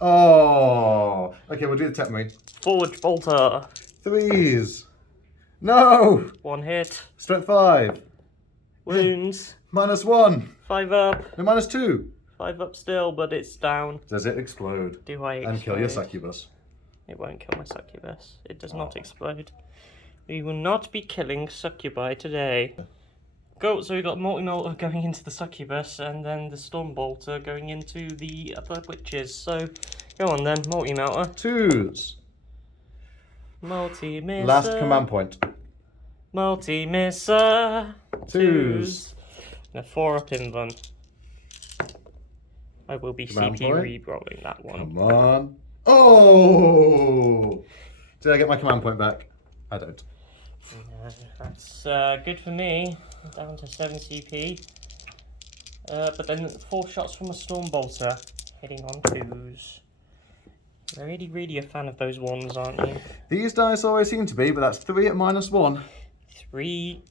Oh. Okay, we'll do the tech main. Forge bolter. 3s. No. 1 hit. Strength 5. Wounds. Minus 1. 5 up. No, minus 2. 5 up still, but it's down. Does it explode? Do I explode? And kill your succubus. It won't kill my succubus. It does not explode. We will not be killing succubi today. Go. So we got multi-bolter going into the succubus, and then the storm bolter going into the other witches. So go on then, multi-melter. 2s. Multi-misser. Last command point. Multi-misser. 2s. And a 4 up in one. I will be Command CP point. re-rolling that one. Come on. Oh! Did I get my command point back? I don't. That's good for me. Down to 7 CP. But then 4 shots from a storm bolter hitting on 2s. You're really a fan of those 1s, aren't you? These dice always seem to be, but that's 3 at minus 1. 3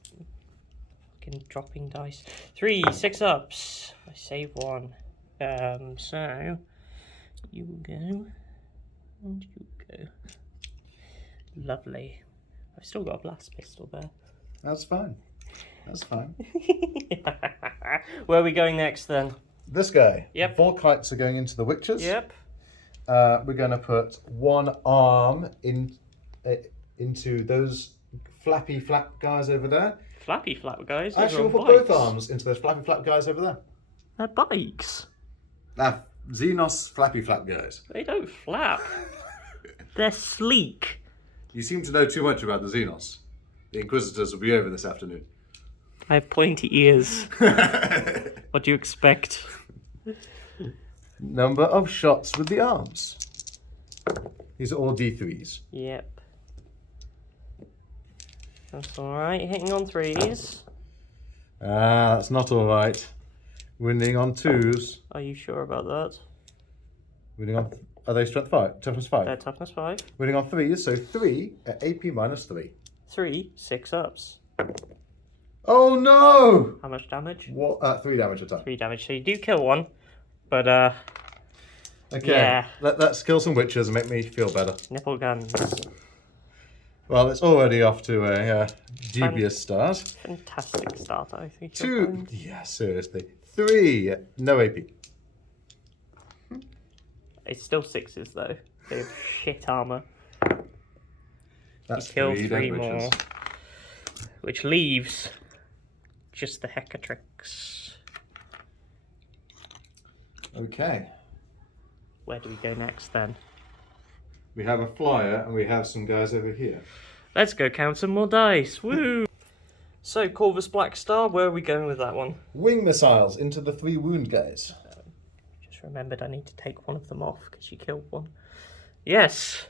fucking dropping dice. 3 6 ups. I save 1. So you go and you go. Lovely. I've still got a blast pistol there. That's fine. That's fine. Where are we going next then? This guy. Yep. 4 kites are going into the witches. Yep. We're going to put 1 arm into those flappy flap guys over there. Flappy flap guys. Those Actually, are we'll put bikes. both arms into those flappy flap guys over there. They're bikes. Xenos flappy flap guys. They don't flap. They're sleek. You seem to know too much about the Xenos. The Inquisitors will be over this afternoon. I have pointy ears. What do you expect? Number of shots with the arms. These are all D3s. Yep. That's alright. Hitting on 3s. That's not alright. Winning on 2s. Are you sure about that? Winning on... Are they strength 5? Toughness 5? They're toughness 5. Winning on 3s, so 3 at AP minus 3. 3 6 ups. Oh no! How much damage? What? 3 damage a time. 3 damage. So you do kill one, but Okay, yeah. let's kill some witches and make me feel better. Nipple guns. Well, it's already off to a dubious start. Fantastic start, I think. 2, yeah, seriously. 3, no AP. It's still 6s though. They have shit armor. That's You kill 3 3 dead more, witches. which leaves just the Hecatrix. Okay. Where do we go next then? We have a flyer and we have some guys over here. Let's go count some more dice. Woo! So, Corvus Black Star, where are we going with that one? Wing missiles into the 3 wound guys. Just remembered I need to take one of them off because you killed one. Yes!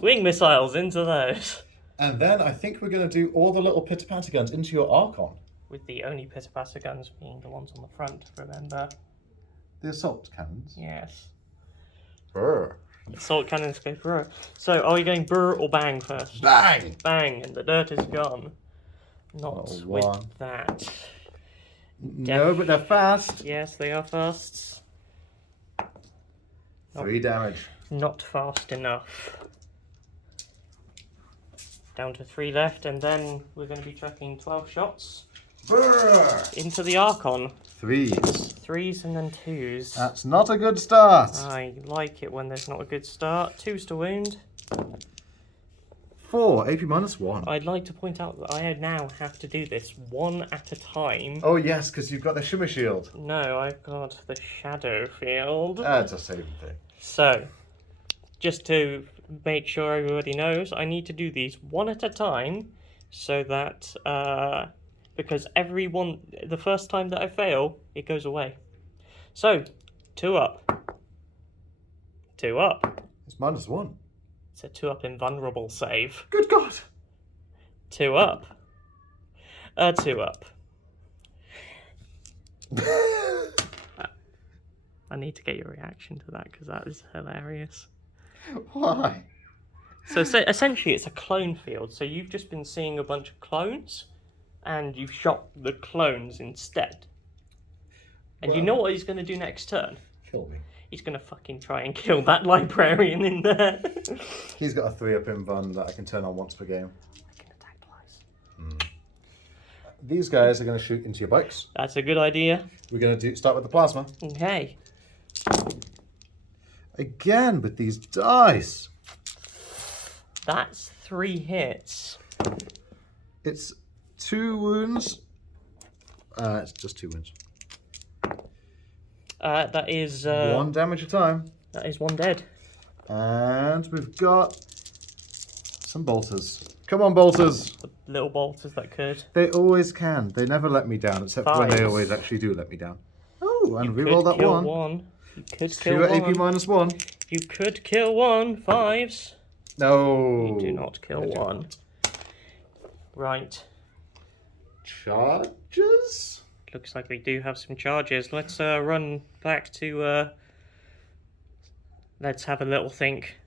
Wing missiles into those. And then I think we're going to do all the little pitter-patter guns into your Archon. With the only pitter-patter guns being the ones on the front, remember? The assault cannons. Yes. Brr. Assault cannons go brr. So, are we going brr or bang first? Bang! Bang, and the dirt is gone. Not Oh, with one. that. No, but they're fast. Yes, they are fast. 3 damage. Not fast enough. Down to 3 left, and then we're going to be chucking 12 shots Brr! into the Archon. 3s. 3s and then 2s. That's not a good start. I like it when there's not a good start. 2s to wound. 4, AP -1. I'd like to point out that I now have to do this one at a time. Oh yes, because you've got the shimmer shield. No, I've got the shadow field. That's a same thing. So, just to make sure everybody knows, I need to do these one at a time, so that, because the first time that I fail, it goes away. So, 2 up. 2 up. It's -1. It's a 2 up invulnerable save. Good God! 2 up. 2 up. I need to get your reaction to that, because that is hilarious. Why? So essentially it's a clone field, so you've just been seeing a bunch of clones, and you've shot the clones instead. And you know what he's going to do next turn? Kill me. He's going to fucking try and kill that librarian in there. He's got a 3-up invuln that I can turn on once per game. I can attack twice. These guys are going to shoot into your bikes. That's a good idea. We're going to start with the plasma. Okay. Again, with these dice. That's 3 hits. It's 2 wounds. It's just 2 wounds. That is... 1 damage a time. That is 1 dead. And we've got some bolters. Come on, bolters. The little bolters that could. They always can. They never let me down, except for when they 5s. always actually do let me down. Oh, and You reroll could that kill 1. 1. You could 2 kill at 1. AP -1. You could kill 1. 5s. No. You do not kill I do 1. not. Right. Charges? Looks like we do have some charges. Let's run back to... Let's have a little think.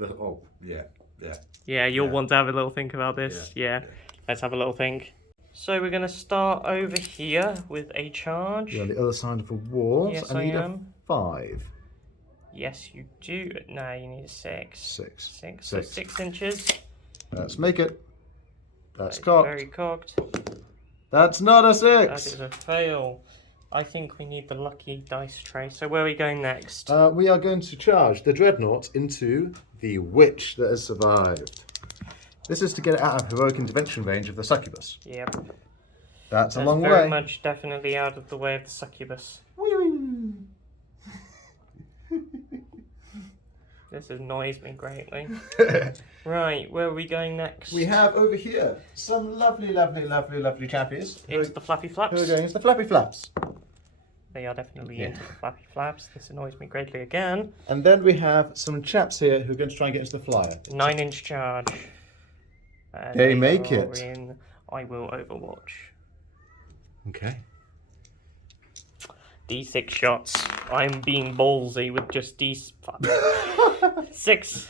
Oh, yeah. Yeah, you'll want to have a little think about this. Yeah. Let's have a little think. So we're going to start over here with a charge. You're on the other side of the wall. Yes, I need am. a 5. Yes, you do. No, you need a 6. 6. 6. So 6 inches. Let's make it. That's That is cocked. very cocked. That's not a That 6. is a fail. I think we need the lucky dice tray. So where are we going next? We are going to charge the Dreadnought into the witch that has survived. This is to get it out of heroic intervention range of the succubus. Yep. That's a long very way. much definitely out of the way of the succubus. This annoys me greatly. Right, where are we going next? We have over here some lovely chappies. Into the flappy Who flaps. are going into the flappy flaps. They are definitely into the flappy flaps. This annoys me greatly again. And then we have some chaps here who are going to try and get into the flyer. 9-inch charge. And They make are it. In, I will overwatch. Okay. D6 shots. I'm being ballsy with just D6. 6.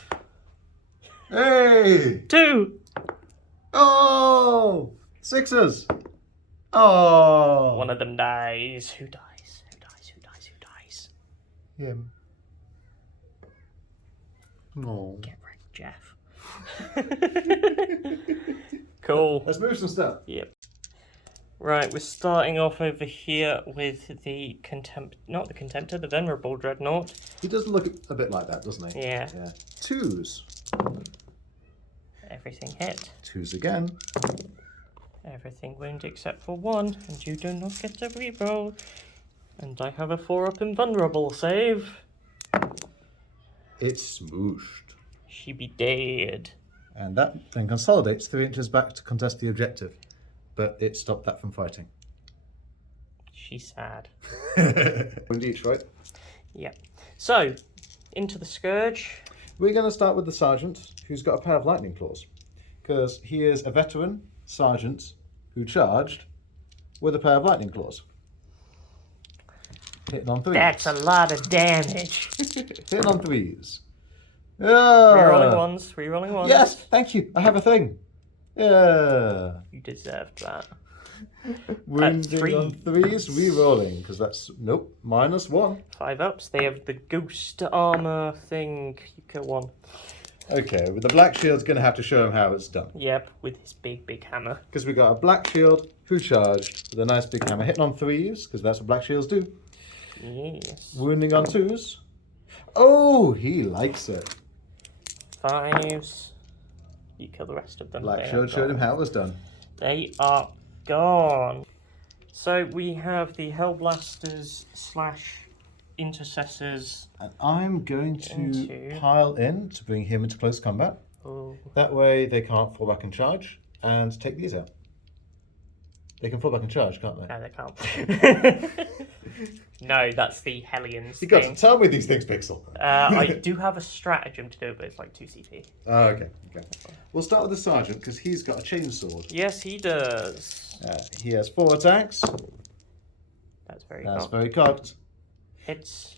Hey! 2. Oh! 6s! Oh! One of them dies. Who dies? Who dies? Who dies? Who dies? Him. No. Get wrecked, Jeff. Cool. Let's move some stuff. Yep. Right, we're starting off over here with the not the Contemptor, the Venerable Dreadnought. He does look a bit like that, doesn't he? Yeah. 2s. Everything hit. 2s again. Everything wound except for 1, and you do not get a reroll. And I have a 4-up invulnerable save. It's smooshed. She be dead. And that then consolidates 3 inches back to contest the objective. But it stopped that from fighting. She's sad. One each, right? Yep. So, into the Scourge. We're going to start with the sergeant, who's got a pair of lightning claws. Because he is a veteran sergeant who charged with a pair of lightning claws. Hitting on 3s. That's a lot of damage. Hitting on 3s. Rerolling ones, rerolling ones. Yes, thank you. I have a thing. Yeah. You deserved that. Wounding on 3s, rerolling, because that's, nope, -1. 5 ups. They have the ghost armor thing. You kill one. Okay, with the black shield's going to have to show him how it's done. Yep, with his big hammer. Because we got a black shield who charged with a nice big hammer, hitting on 3s, because that's what black shields do. Yes. Wounding on 2s. Oh, he likes it. 5s. You kill the rest of them. Black They shield are showed him gone. how it was done. They are gone. So we have the Hellblasters / Intercessors. And I'm going to Into- pile in to bring him into close combat. Oh. That way they can't fall back and charge and take these out. They can fall back and charge, can't they? No, they can't. No, that's the Hellions You got to thing. tell me these things, Pixel. I do have a stratagem to do it, but it's like 2 CP. Oh, okay. We'll start with the sergeant because he's got a chainsword. Yes, he does. He has 4 attacks. That's very That's cool. very cocked. Hits.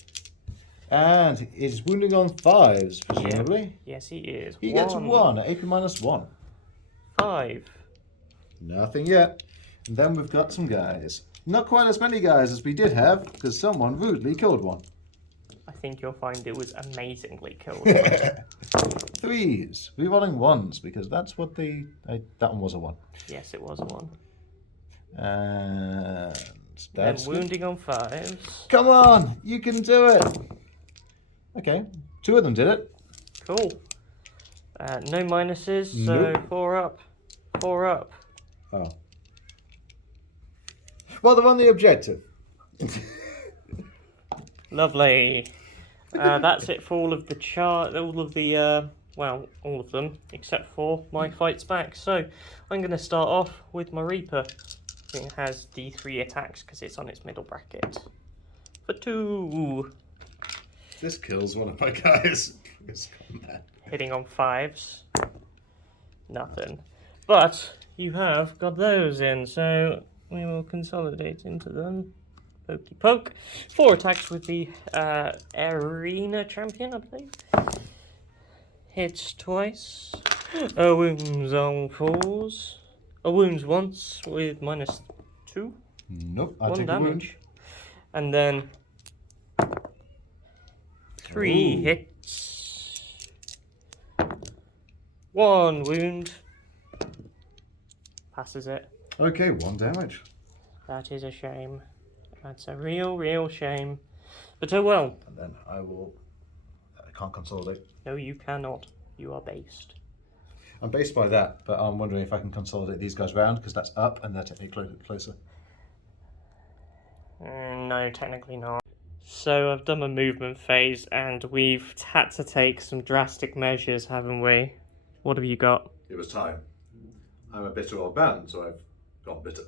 And he's wounding on 5s, presumably. Yes, he is. He gets 1 at AP -1. 5. Nothing yet. And then we've got some guys. Not quite as many guys as we did have, because someone rudely killed one. I think you'll find it was amazingly killed. 3s. Rerolling 1s, because that's what that one was a 1. Yes, it was a 1. And Then that's wounding on 5s. Come on, you can do it. Okay, 2 of them did it. Cool. No minuses, so Nope. 4 up. 4 up. Oh. Well, they're on the objective. Lovely. That's it for all of the all of them, except for my fights back. So, I'm going to start off with my Reaper. It has D3 attacks because it's on its middle bracket. For 2. This kills one of my guys. It's combat. Hitting on 5s. Nothing. But you have got those in, so we will consolidate into them. Pokey poke. 4 attacks with the Arena Champion, I believe. Hits twice. Wounds on 4s. Wounds once with -2. Nope, I 1 take a wound. damage. And then 3 Ooh. hits. 1 wound. Passes it. Okay, 1 damage. That is a shame. That's a real shame. But oh well. And then I can't consolidate. No, you cannot. You are based. I'm based by that, but I'm wondering if I can consolidate these guys round, because that's up and they're technically closer. No, technically not. So I've done my movement phase and we've had to take some drastic measures, haven't we? What have you got? It was time. I'm a bitter old man, so I've got bitter.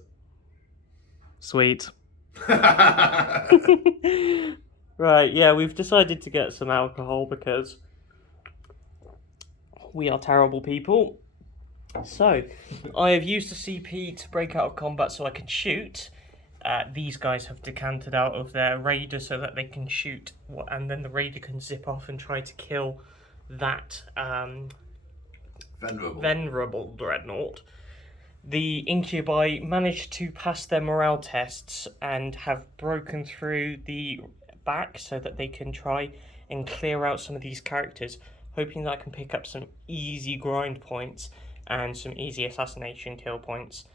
Sweet. Right, yeah, we've decided to get some alcohol because we are terrible people. So, I have used the CP to break out of combat so I can shoot. These guys have decanted out of their raider so that they can shoot, and then the raider can zip off and try to kill that venerable dreadnought. The incubi managed to pass their morale tests and have broken through the back so that they can try and clear out some of these characters, hoping that I can pick up some easy grind points and some easy assassination kill points.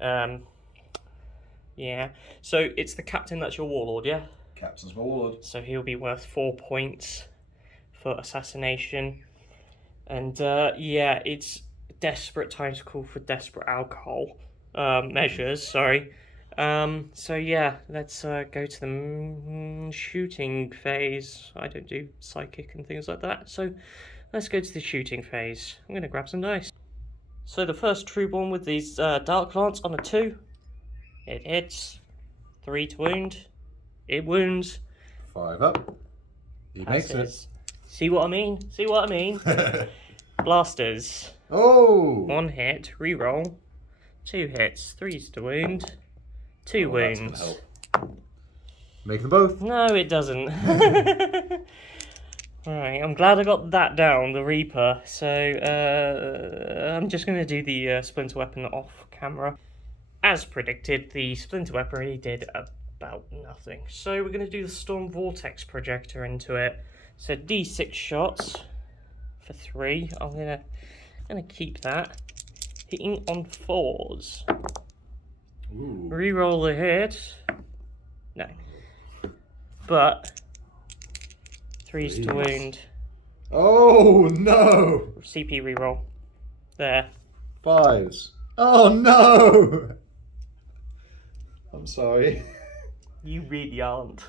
Yeah, so it's the captain that's your warlord, yeah? Captain's my warlord. So he'll be worth 4 points for assassination. And yeah, it's desperate times call for desperate alcohol measures, sorry. So yeah, let's go to the shooting phase. I don't do psychic and things like that, so let's go to the shooting phase. I'm going to grab some dice. So the first Trueborn with these Dark Lance on a 2. It hits. 3 to wound. It wounds. 5 up. He makes it. Passes. See what I mean? See what I mean? Blasters. Oh! 1 hit. Reroll. 2 hits. 3's to wound. 2 That's wounds. gonna help. Make them both. No, it doesn't. Right, I'm glad I got that down, the Reaper. So, I'm just going to do the Splinter Weapon off camera. As predicted, the Splinter Weaponry did about nothing. So we're going to do the Storm Vortex Projector into it. So D6 shots for 3. I'm gonna keep that. Hitting on 4s. Ooh. Reroll the hit. No. But 3's to Please. wound. Oh no! CP reroll. There. 5s. Oh no! I'm sorry. You really aren't.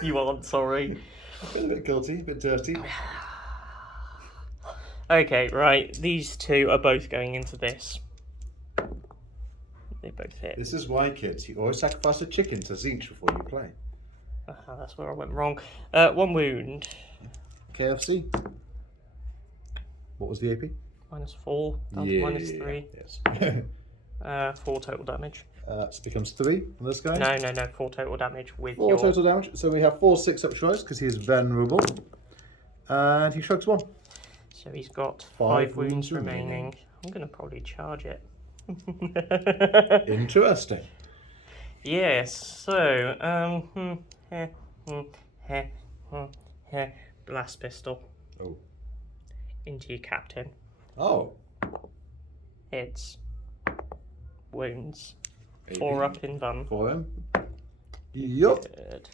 You aren't sorry. I feel a bit guilty, a bit dirty. Okay, right. These 2 are both going into this. They both hit. This is why, kids, you always sacrifice a chicken to Zinch before you play. That's where I went wrong. 1 wound. KFC. What was the AP? -4. Down to -3. Yes. 4 total damage. So it becomes 3 on this guy. No. 4 total damage with 4 your... total damage. So we have 4 6-up shrugs because he is venerable. And he shrugs 1. So he's got 5 5 wounds wounds remaining. remaining. I'm going to probably charge it. Interesting. Yes, so, blast pistol Oh. into your captain. Oh. Hits. Wounds. AP. 4 up in Van. For him. Yup. Good.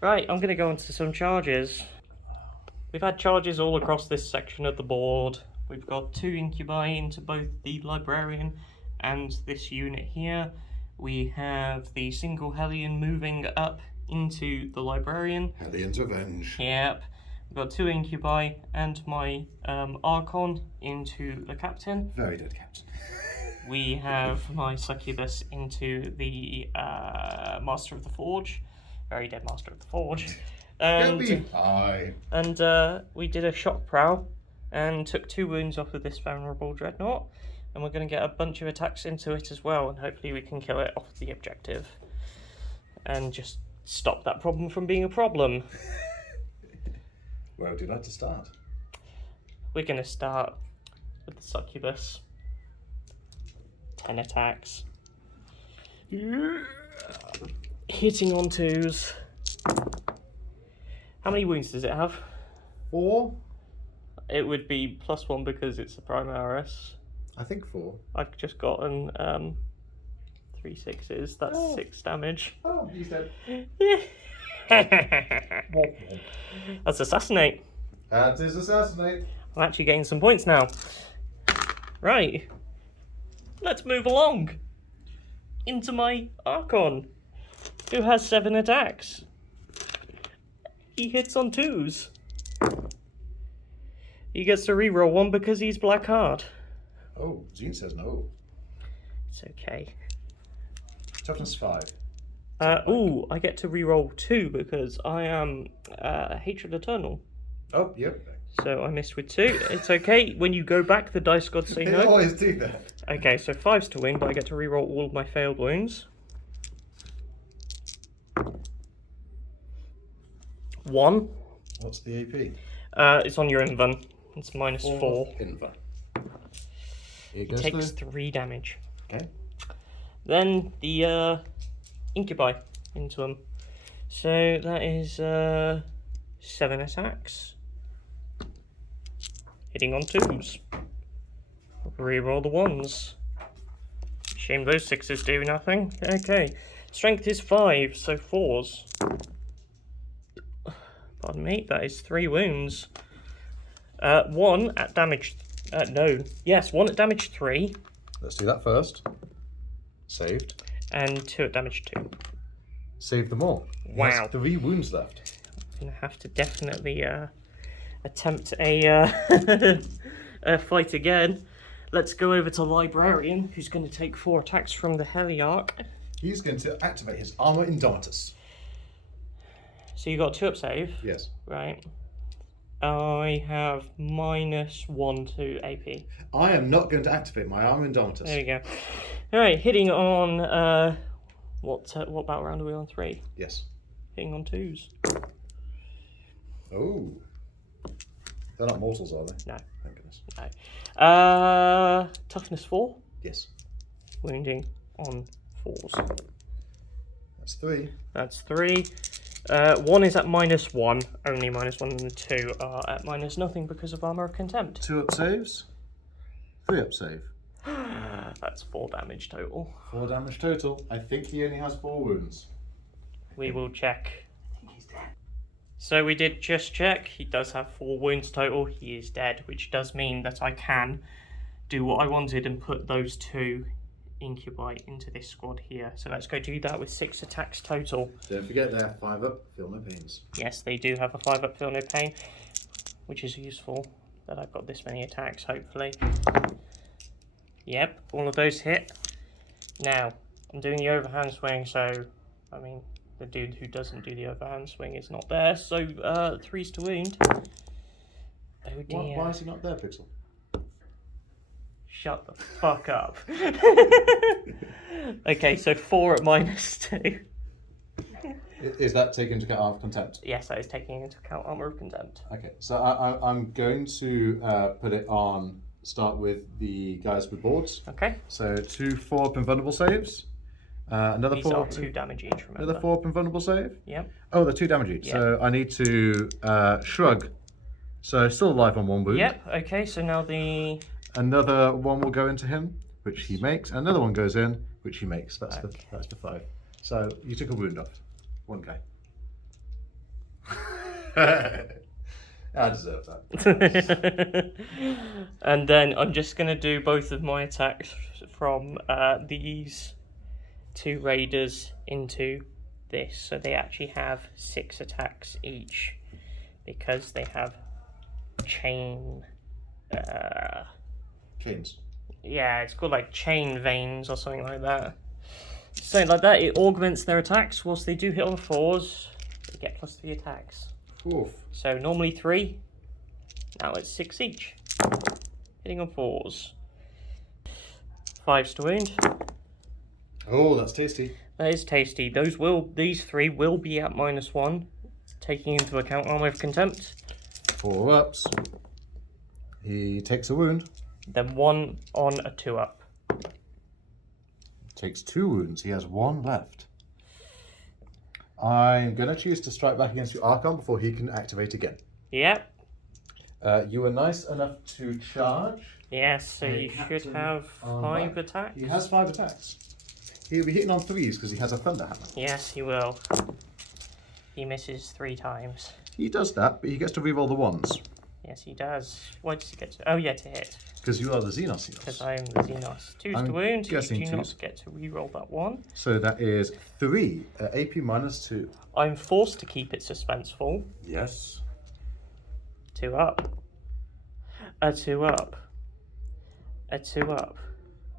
Right, I'm going to go on to some charges. We've had charges all across this section of the board. We've got 2 incubi into both the librarian and this unit here. We have the single Hellion moving up into the librarian. Hellions Revenge. Yep. We've got 2 incubi and my Archon into the captain. Very dead captain. We have my Succubus into the Master of the Forge. Very dead Master of the Forge. He'll be fine. And we did a shock prow and took 2 wounds off of this vulnerable dreadnought. And we're going to get a bunch of attacks into it as well, and hopefully we can kill it off the objective. And just stop that problem from being a problem. Where would you like to start? We're going to start with the Succubus. 10 attacks. Hitting on 2s. How many wounds does it have? 4? It would be +1 because it's a Primaris. I think 4. I've just gotten 3 6s. That's 6 damage. Oh, he's dead. That's assassinate. That is assassinate. I'm actually getting some points now. Right. Let's move along. Into my Archon, who has 7 attacks. He hits on 2s. He gets to reroll 1 because he's Black Heart. Oh, Jean says no. It's okay. Toughness 5. Ooh, I get to reroll 2 because I am Hatred Eternal. Oh, yep. So I missed with 2. It's okay. When you go back, the dice gods say They no. always do that. Okay, so 5's to win, but I get to reroll all of my failed wounds. 1. What's the AP? It's on your Invan. It's -4. Inva. Here It goes takes through. 3 damage. Okay. Then the incubi into him. So that is 7 attacks. Hitting on 2s. Reroll the 1s. Shame those 6s do nothing. Okay. Strength is 5, so 4s. Pardon me, that is 3 wounds. 1 at damage... no. Yes, 1 at damage 3. Let's do that first. Saved. And 2 at damage 2. Save them all. He Wow. has 3 wounds left. I'm going to have to definitely attempt a, a fight again. Let's go over to Librarian, who's going to take 4 attacks from the Heliarch. He's going to activate his Armor Indomitus. So you got 2 up save. Yes. Right. I have -1 to AP. I am not going to activate my Armor Indomitus. There we go. Alright, hitting on, what battle round are we on? 3? Yes. Hitting on 2s. Oh. They're not mortals, are they? No. Thank goodness. No. Toughness 4. Yes. Wounding on 4s. That's 3. That's 3. 1 is at -1, only -1, and the 2 are at -0 because of Armor of Contempt. 2 up saves. 3 up save. That's 4 damage total. 4 damage total. I think he only has 4 wounds. We will check. He's dead. So we did just check. He does have 4 wounds total. He is dead, which does mean that I can do what I wanted and put those 2 incubi into this squad here. So let's go do that with 6 attacks total. Don't forget they have 5 up, feel no pains. Yes, they do have a 5 up, feel no pain, which is useful that I've got this many attacks, hopefully. Yep, all of those hit. Now, I'm doing the overhand swing, so, I mean, the dude who doesn't do the overhand swing is not there, so 3's to wound. Oh dear. Why is he not there, Pixel? Shut the fuck up. Okay, so 4 at -2. Is that taken into account Armor of Contempt? Yes, that is taking into account Armor of Contempt. Okay, so I'm going to put it on, start with the guys with boards. Okay. So 2 4-up invulnerable saves. Another These 4 are 2 damage each, remember. Another 4-up invulnerable save. Yep. Oh, they're 2 damage each. Yeah. So I need to shrug. So still alive on 1 wound. Yep, okay, so now the... Another 1 will go into him, which he makes. Another 1 goes in, which he makes. That's the 5. So you took a wound off. 1 guy. I deserve that. And then I'm just going to do both of my attacks from these 2 raiders into this. So they actually have 6 attacks each because they have chain... Chains. Yeah, it's called like chain veins or something like that. Something like that, it augments their attacks. Whilst they do hit on 4s, they get +3 attacks. Oof. So normally 3, now it's 6 each. Hitting on 4s. 5s to wound. Oh, that's tasty. That is tasty. These 3 will be at -1, taking into account Armor of Contempt. 4 ups. He takes a wound. Then 1 on a 2 up. Takes 2 wounds. He has 1 left. I'm going to choose to strike back against your Archon before he can activate again. Yep. You were nice enough to charge. Yes, so you should have 5 attacks. He has 5 attacks. He'll be hitting on 3s because he has a Thunder Hammer. Yes, he will. He misses 3 times. He does that, but he gets to reroll the 1s. Yes, he does. Why does he get to... Oh, yeah, to hit. Because you are the Xenos. Because I am the Xenos. 2's I'm to wound. You guessing do 2s. not get to reroll that 1. So that is 3 AP -2. I'm forced to keep it suspenseful. Yes. 2 up. A 2 up. A 2 up.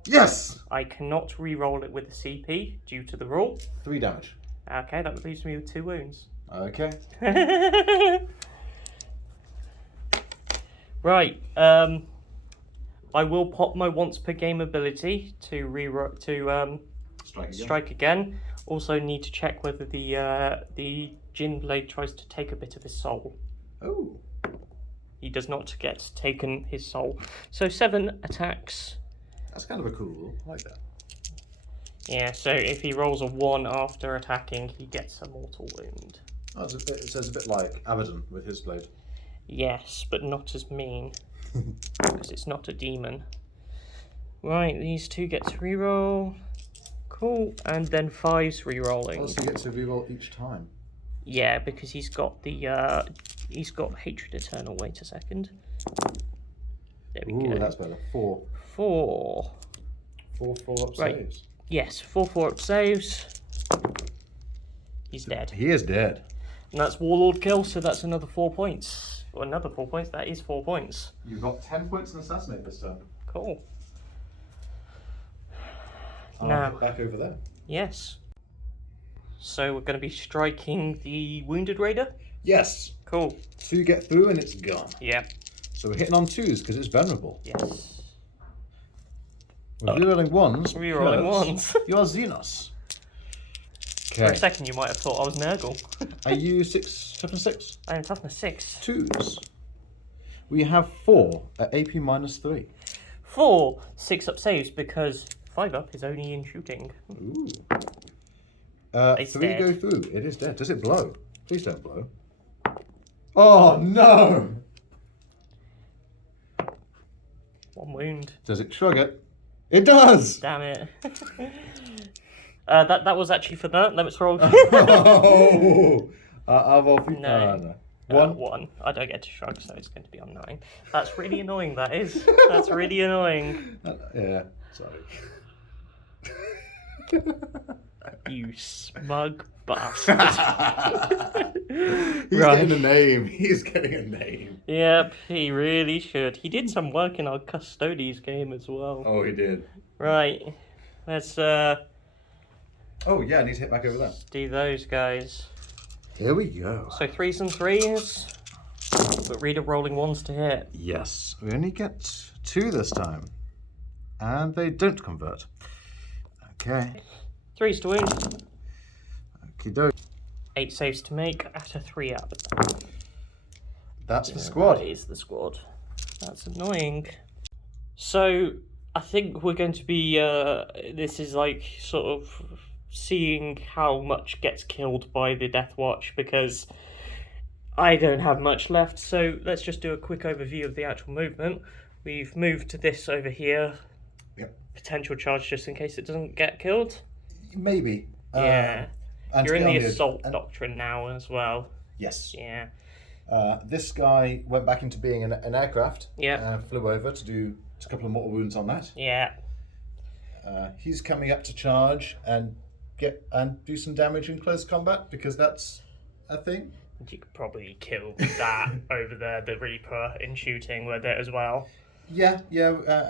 Yes! I cannot reroll it with a CP due to the rule. 3 damage. Okay, that leaves me with 2 wounds. Okay. Right. I will pop my once per game ability to strike again. Also need to check whether the Jin Blade tries to take a bit of his soul. Oh. He does not get taken his soul. So 7 attacks. That's kind of a cool rule. I like that. Yeah, so if he rolls a 1 after attacking, he gets a mortal wound. Oh, it says a bit like Abaddon with his blade. Yes, but not as mean. Because it's not a demon. Right, these 2 get to reroll. Cool. And then 5's rerolling. Also, he gets to reroll each time. Yeah, because he's got the he's got Hatred Eternal. Wait a second. There we go. Ooh, that's better. 4. 4. 4 4-up Right. saves. Yes, 4 4-up saves. He's dead. He is dead. And that's Warlord kill, so that's another 4 points. got another 4 points. That is 4 points. You've got 10 points in Assassinate this turn. Cool. I'll Now, hit back over there. yes. So we're going to be striking the Wounded Raider? Yes. Cool. 2 get through and it's gone. Yeah. So we're hitting on 2s because it's vulnerable. Yes. We're rerolling 1s. Rerolling because 1s. You're Xenos. For a Okay. second you might have thought I was Nurgle. Are you toughness 6? I am toughness 6. 2s. We have 4 at AP -3. 4 6-up saves because 5-up is only in shooting. Ooh. It's 3 dead. go through. It is dead. Does it blow? Please don't blow. Oh no! 1 wound. Does it shrug it? It does! Damn it. That was actually for that. Let's roll. Oh! No. No. 1. I don't get to shrug, so it's going to be on 9. That's really annoying, that is. That's really annoying. Yeah, sorry. You smug bastard. He's getting a name. He's getting a name. Yep, he really should. He did some work in our Custodes game as well. Oh, he did. Right. Let's Oh, yeah, I need to hit back over there. do those guys. Here we go. So 3s and 3s. But reader rolling 1s to hit. Yes, we only get 2 this time. And they don't convert. Okay. 3s to wound. Okie doke. 8 saves to make at a 3 out. That's the squad. That is the squad. That's annoying. So I think we're going to be. This is like sort of seeing how much gets killed by the Deathwatch because I don't have much left. So let's just do a quick overview of the actual movement. We've moved to this over here. Yep. Potential charge just in case it doesn't get killed. Maybe. Yeah. And You're to in get the on assault and- doctrine now as well. Yes. Yeah. This guy went back into being an aircraft. Yeah. Flew over to do a couple of mortal wounds on that. Yeah. He's coming up to charge and do some damage in close combat because that's a thing. You could probably kill that over there, the Reaper, in shooting with it as well. Yeah,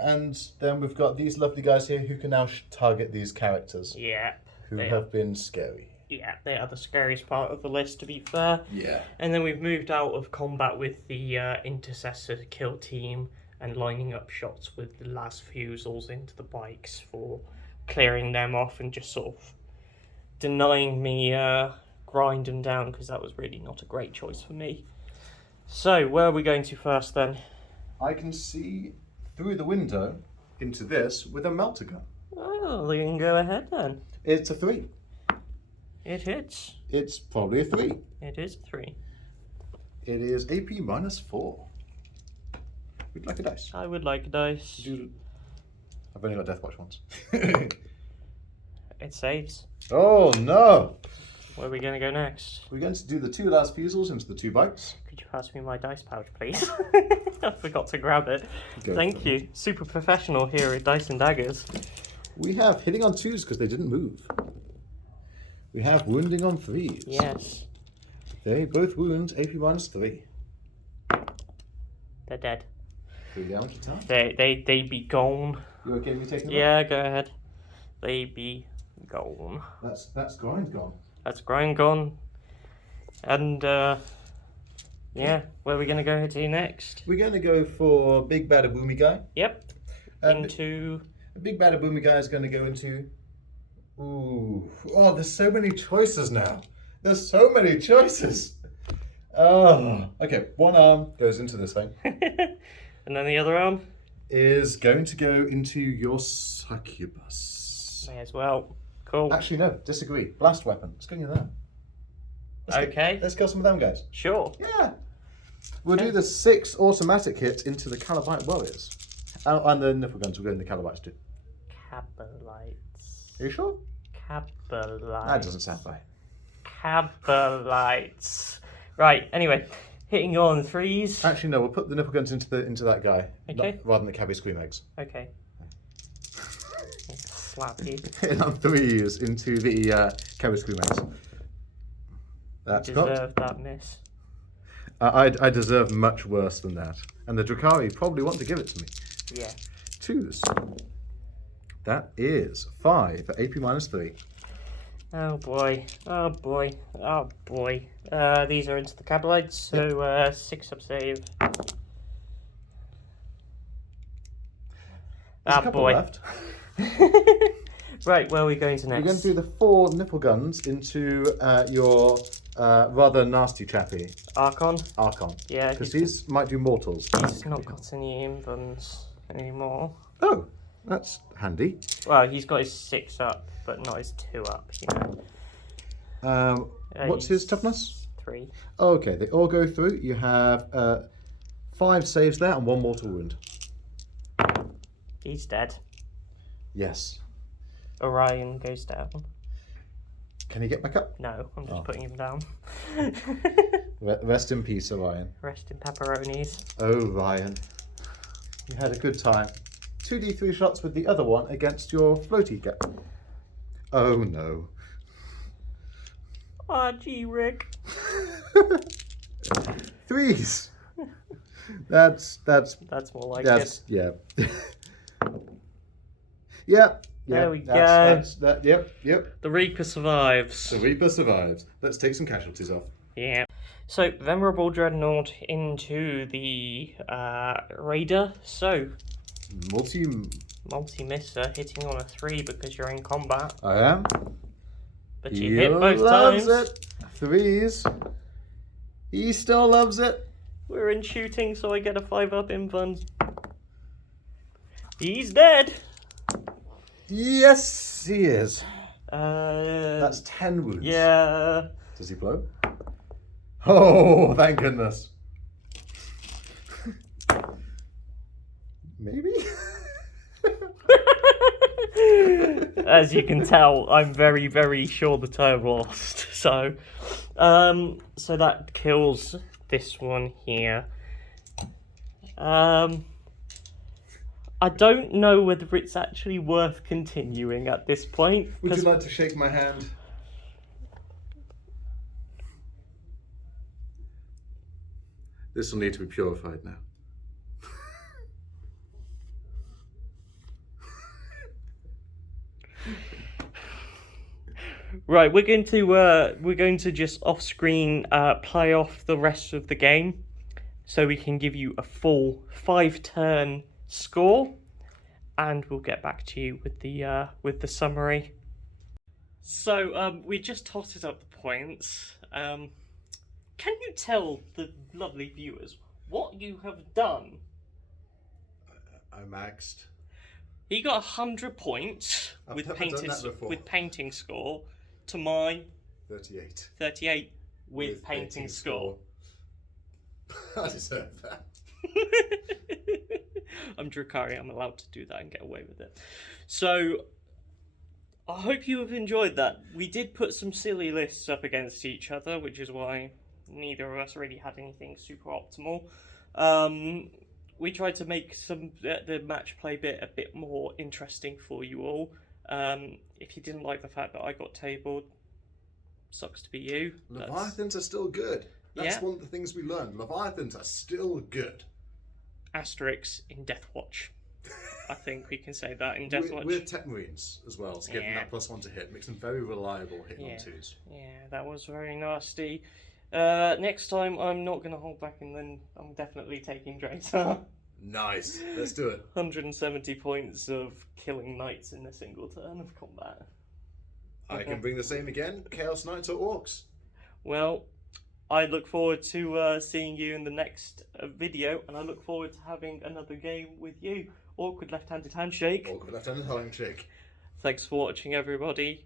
and then we've got these lovely guys here who can now target these characters Yeah. who they have been scary. Yeah, they are the scariest part of the list, to be fair. Yeah. And then we've moved out of combat with the intercessor kill team and lining up shots with the las fusils into the bikes for clearing them off and just sort of denying me grind them down because that was really not a great choice for me. So, where are we going to first then? I can see through the window into this with a melter gun. Well, we can go ahead then. It's a 3. It hits. It's probably a 3. It is 3. It is AP -4. Would you like a dice? I would like a dice. I've only got Deathwatch once. It saves. Oh no! Where are we going to go next? We're going to do the 2 last fusils into the 2 bikes. Could you pass me my dice pouch, please? I forgot to grab it. Go Thank for you. Super professional here at Dice and Daggers. We have hitting on 2s because they didn't move. We have wounding on 3s. Yes. They both wound AP -3. They're dead. 3 down guitar. They be gone. You okay with me taking them? Yeah, go ahead. They be gone. That's grind gone. That's grind gone. And yeah, where are we gonna go to next? We're going to go for Big Bad Boomy Guy. Yep. Into A Big Bad Boomy Guy is going to go into... Ooh. Oh, there's so many choices now. There's so many choices. Oh. Okay, one arm goes into this thing. and then the other arm? Is going to go into your succubus. May as well. Cool. Actually, no, disagree. Blast weapon. It's going in there. Okay. Let's kill some of them guys. Sure. Yeah. We'll do the 6 automatic hits into the Calabite warriors. And the nipple guns will go in the Calabites too. Cabalites. Are you sure? Cabalites. That doesn't sound right. Cabalites. Right, anyway. Hitting you on 3s. Actually, no, we'll put the nipple guns into that guy. Okay. Rather than the cabbie scream eggs. Okay. Slap you. Hitting on 3s into the cabbie scream eggs. That's got. Deserve that miss. I deserve much worse than that. And the Drukhari probably want to give it to me. Yeah. 2s. That is 5 for AP -3. Oh boy. Oh boy. Oh boy. These are into the cabalites, so 6 up save. There's a couple boy. left. Right, where are we going to next? You're going to do the 4 nipple guns into your rather nasty chappy, Archon. Archon. Yeah, Because these might do mortals. he's not got any inbuns anymore. Oh, that's handy. Well, he's got his 6 up, but not his 2 up, you know. What's his toughness? 3. Oh, okay, they all go through. You have 5 saves there and 1 mortal wound. He's dead. Yes. Orion goes down. Can he get back up? No, I'm just putting him down. Rest in peace, Orion. Rest in pepperonis. Oh, Ryan. You had a good time. 2d3 shots with the other one against your floaty guy. Oh, no. Ah, gee, Rick. 3s. That's more like that's it. yeah. Yep. There we Yep. The Reaper survives. The Reaper survives. Let's take some casualties off. Yeah. So, Venerable Dreadnought into the Raider. So, multi-misser hitting on a 3 because you're in combat. I am. But you hit both times. It. 3s. He still loves it. We're in shooting, so I get a 5 up in fun. He's dead. Yes, he is. That's 10 wounds. Yeah. Does he blow? Oh, thank goodness. Maybe? As you can tell, I'm very, very sure that I've lost. So that kills this one here. I don't know whether it's actually worth continuing at this point. Would you like to shake my hand? This will need to be purified now. Right, we're going to just off screen play off the rest of the game, so we can give you a full 5-turn score, and we'll get back to you with the summary. So we just totted up the points. Can you tell the lovely viewers what you have done? I maxed. He got 100 points with painting score to my 38. 38 with painting score. I deserve that. I'm Drukhari, I'm allowed to do that and get away with it. So, I hope you have enjoyed that. We did put some silly lists up against each other, which is why neither of us really had anything super optimal. We tried to make the match play bit a bit more interesting for you all. If you didn't like the fact that I got tabled, sucks to be you. Leviathans are still good. That's one of the things we learned. Leviathans are still good. Asterix in Deathwatch. I think we can say that in Deathwatch. We're Tech Marines as well, so getting that +1 to hit makes them very reliable hitting on 2s. Yeah, that was very nasty. Next time I'm not going to hold back, and then I'm definitely taking Dracer. Nice. Let's do it. 170 points of killing knights in a single turn of combat. I can bring the same again. Chaos Knights or Orcs. Well, I look forward to seeing you in the next video, and I look forward to having another game with you. Awkward left-handed handshake. Awkward left-handed handshake. Thanks for watching, everybody.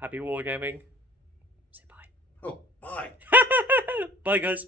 Happy wargaming. Say bye. Oh, bye. Bye, guys.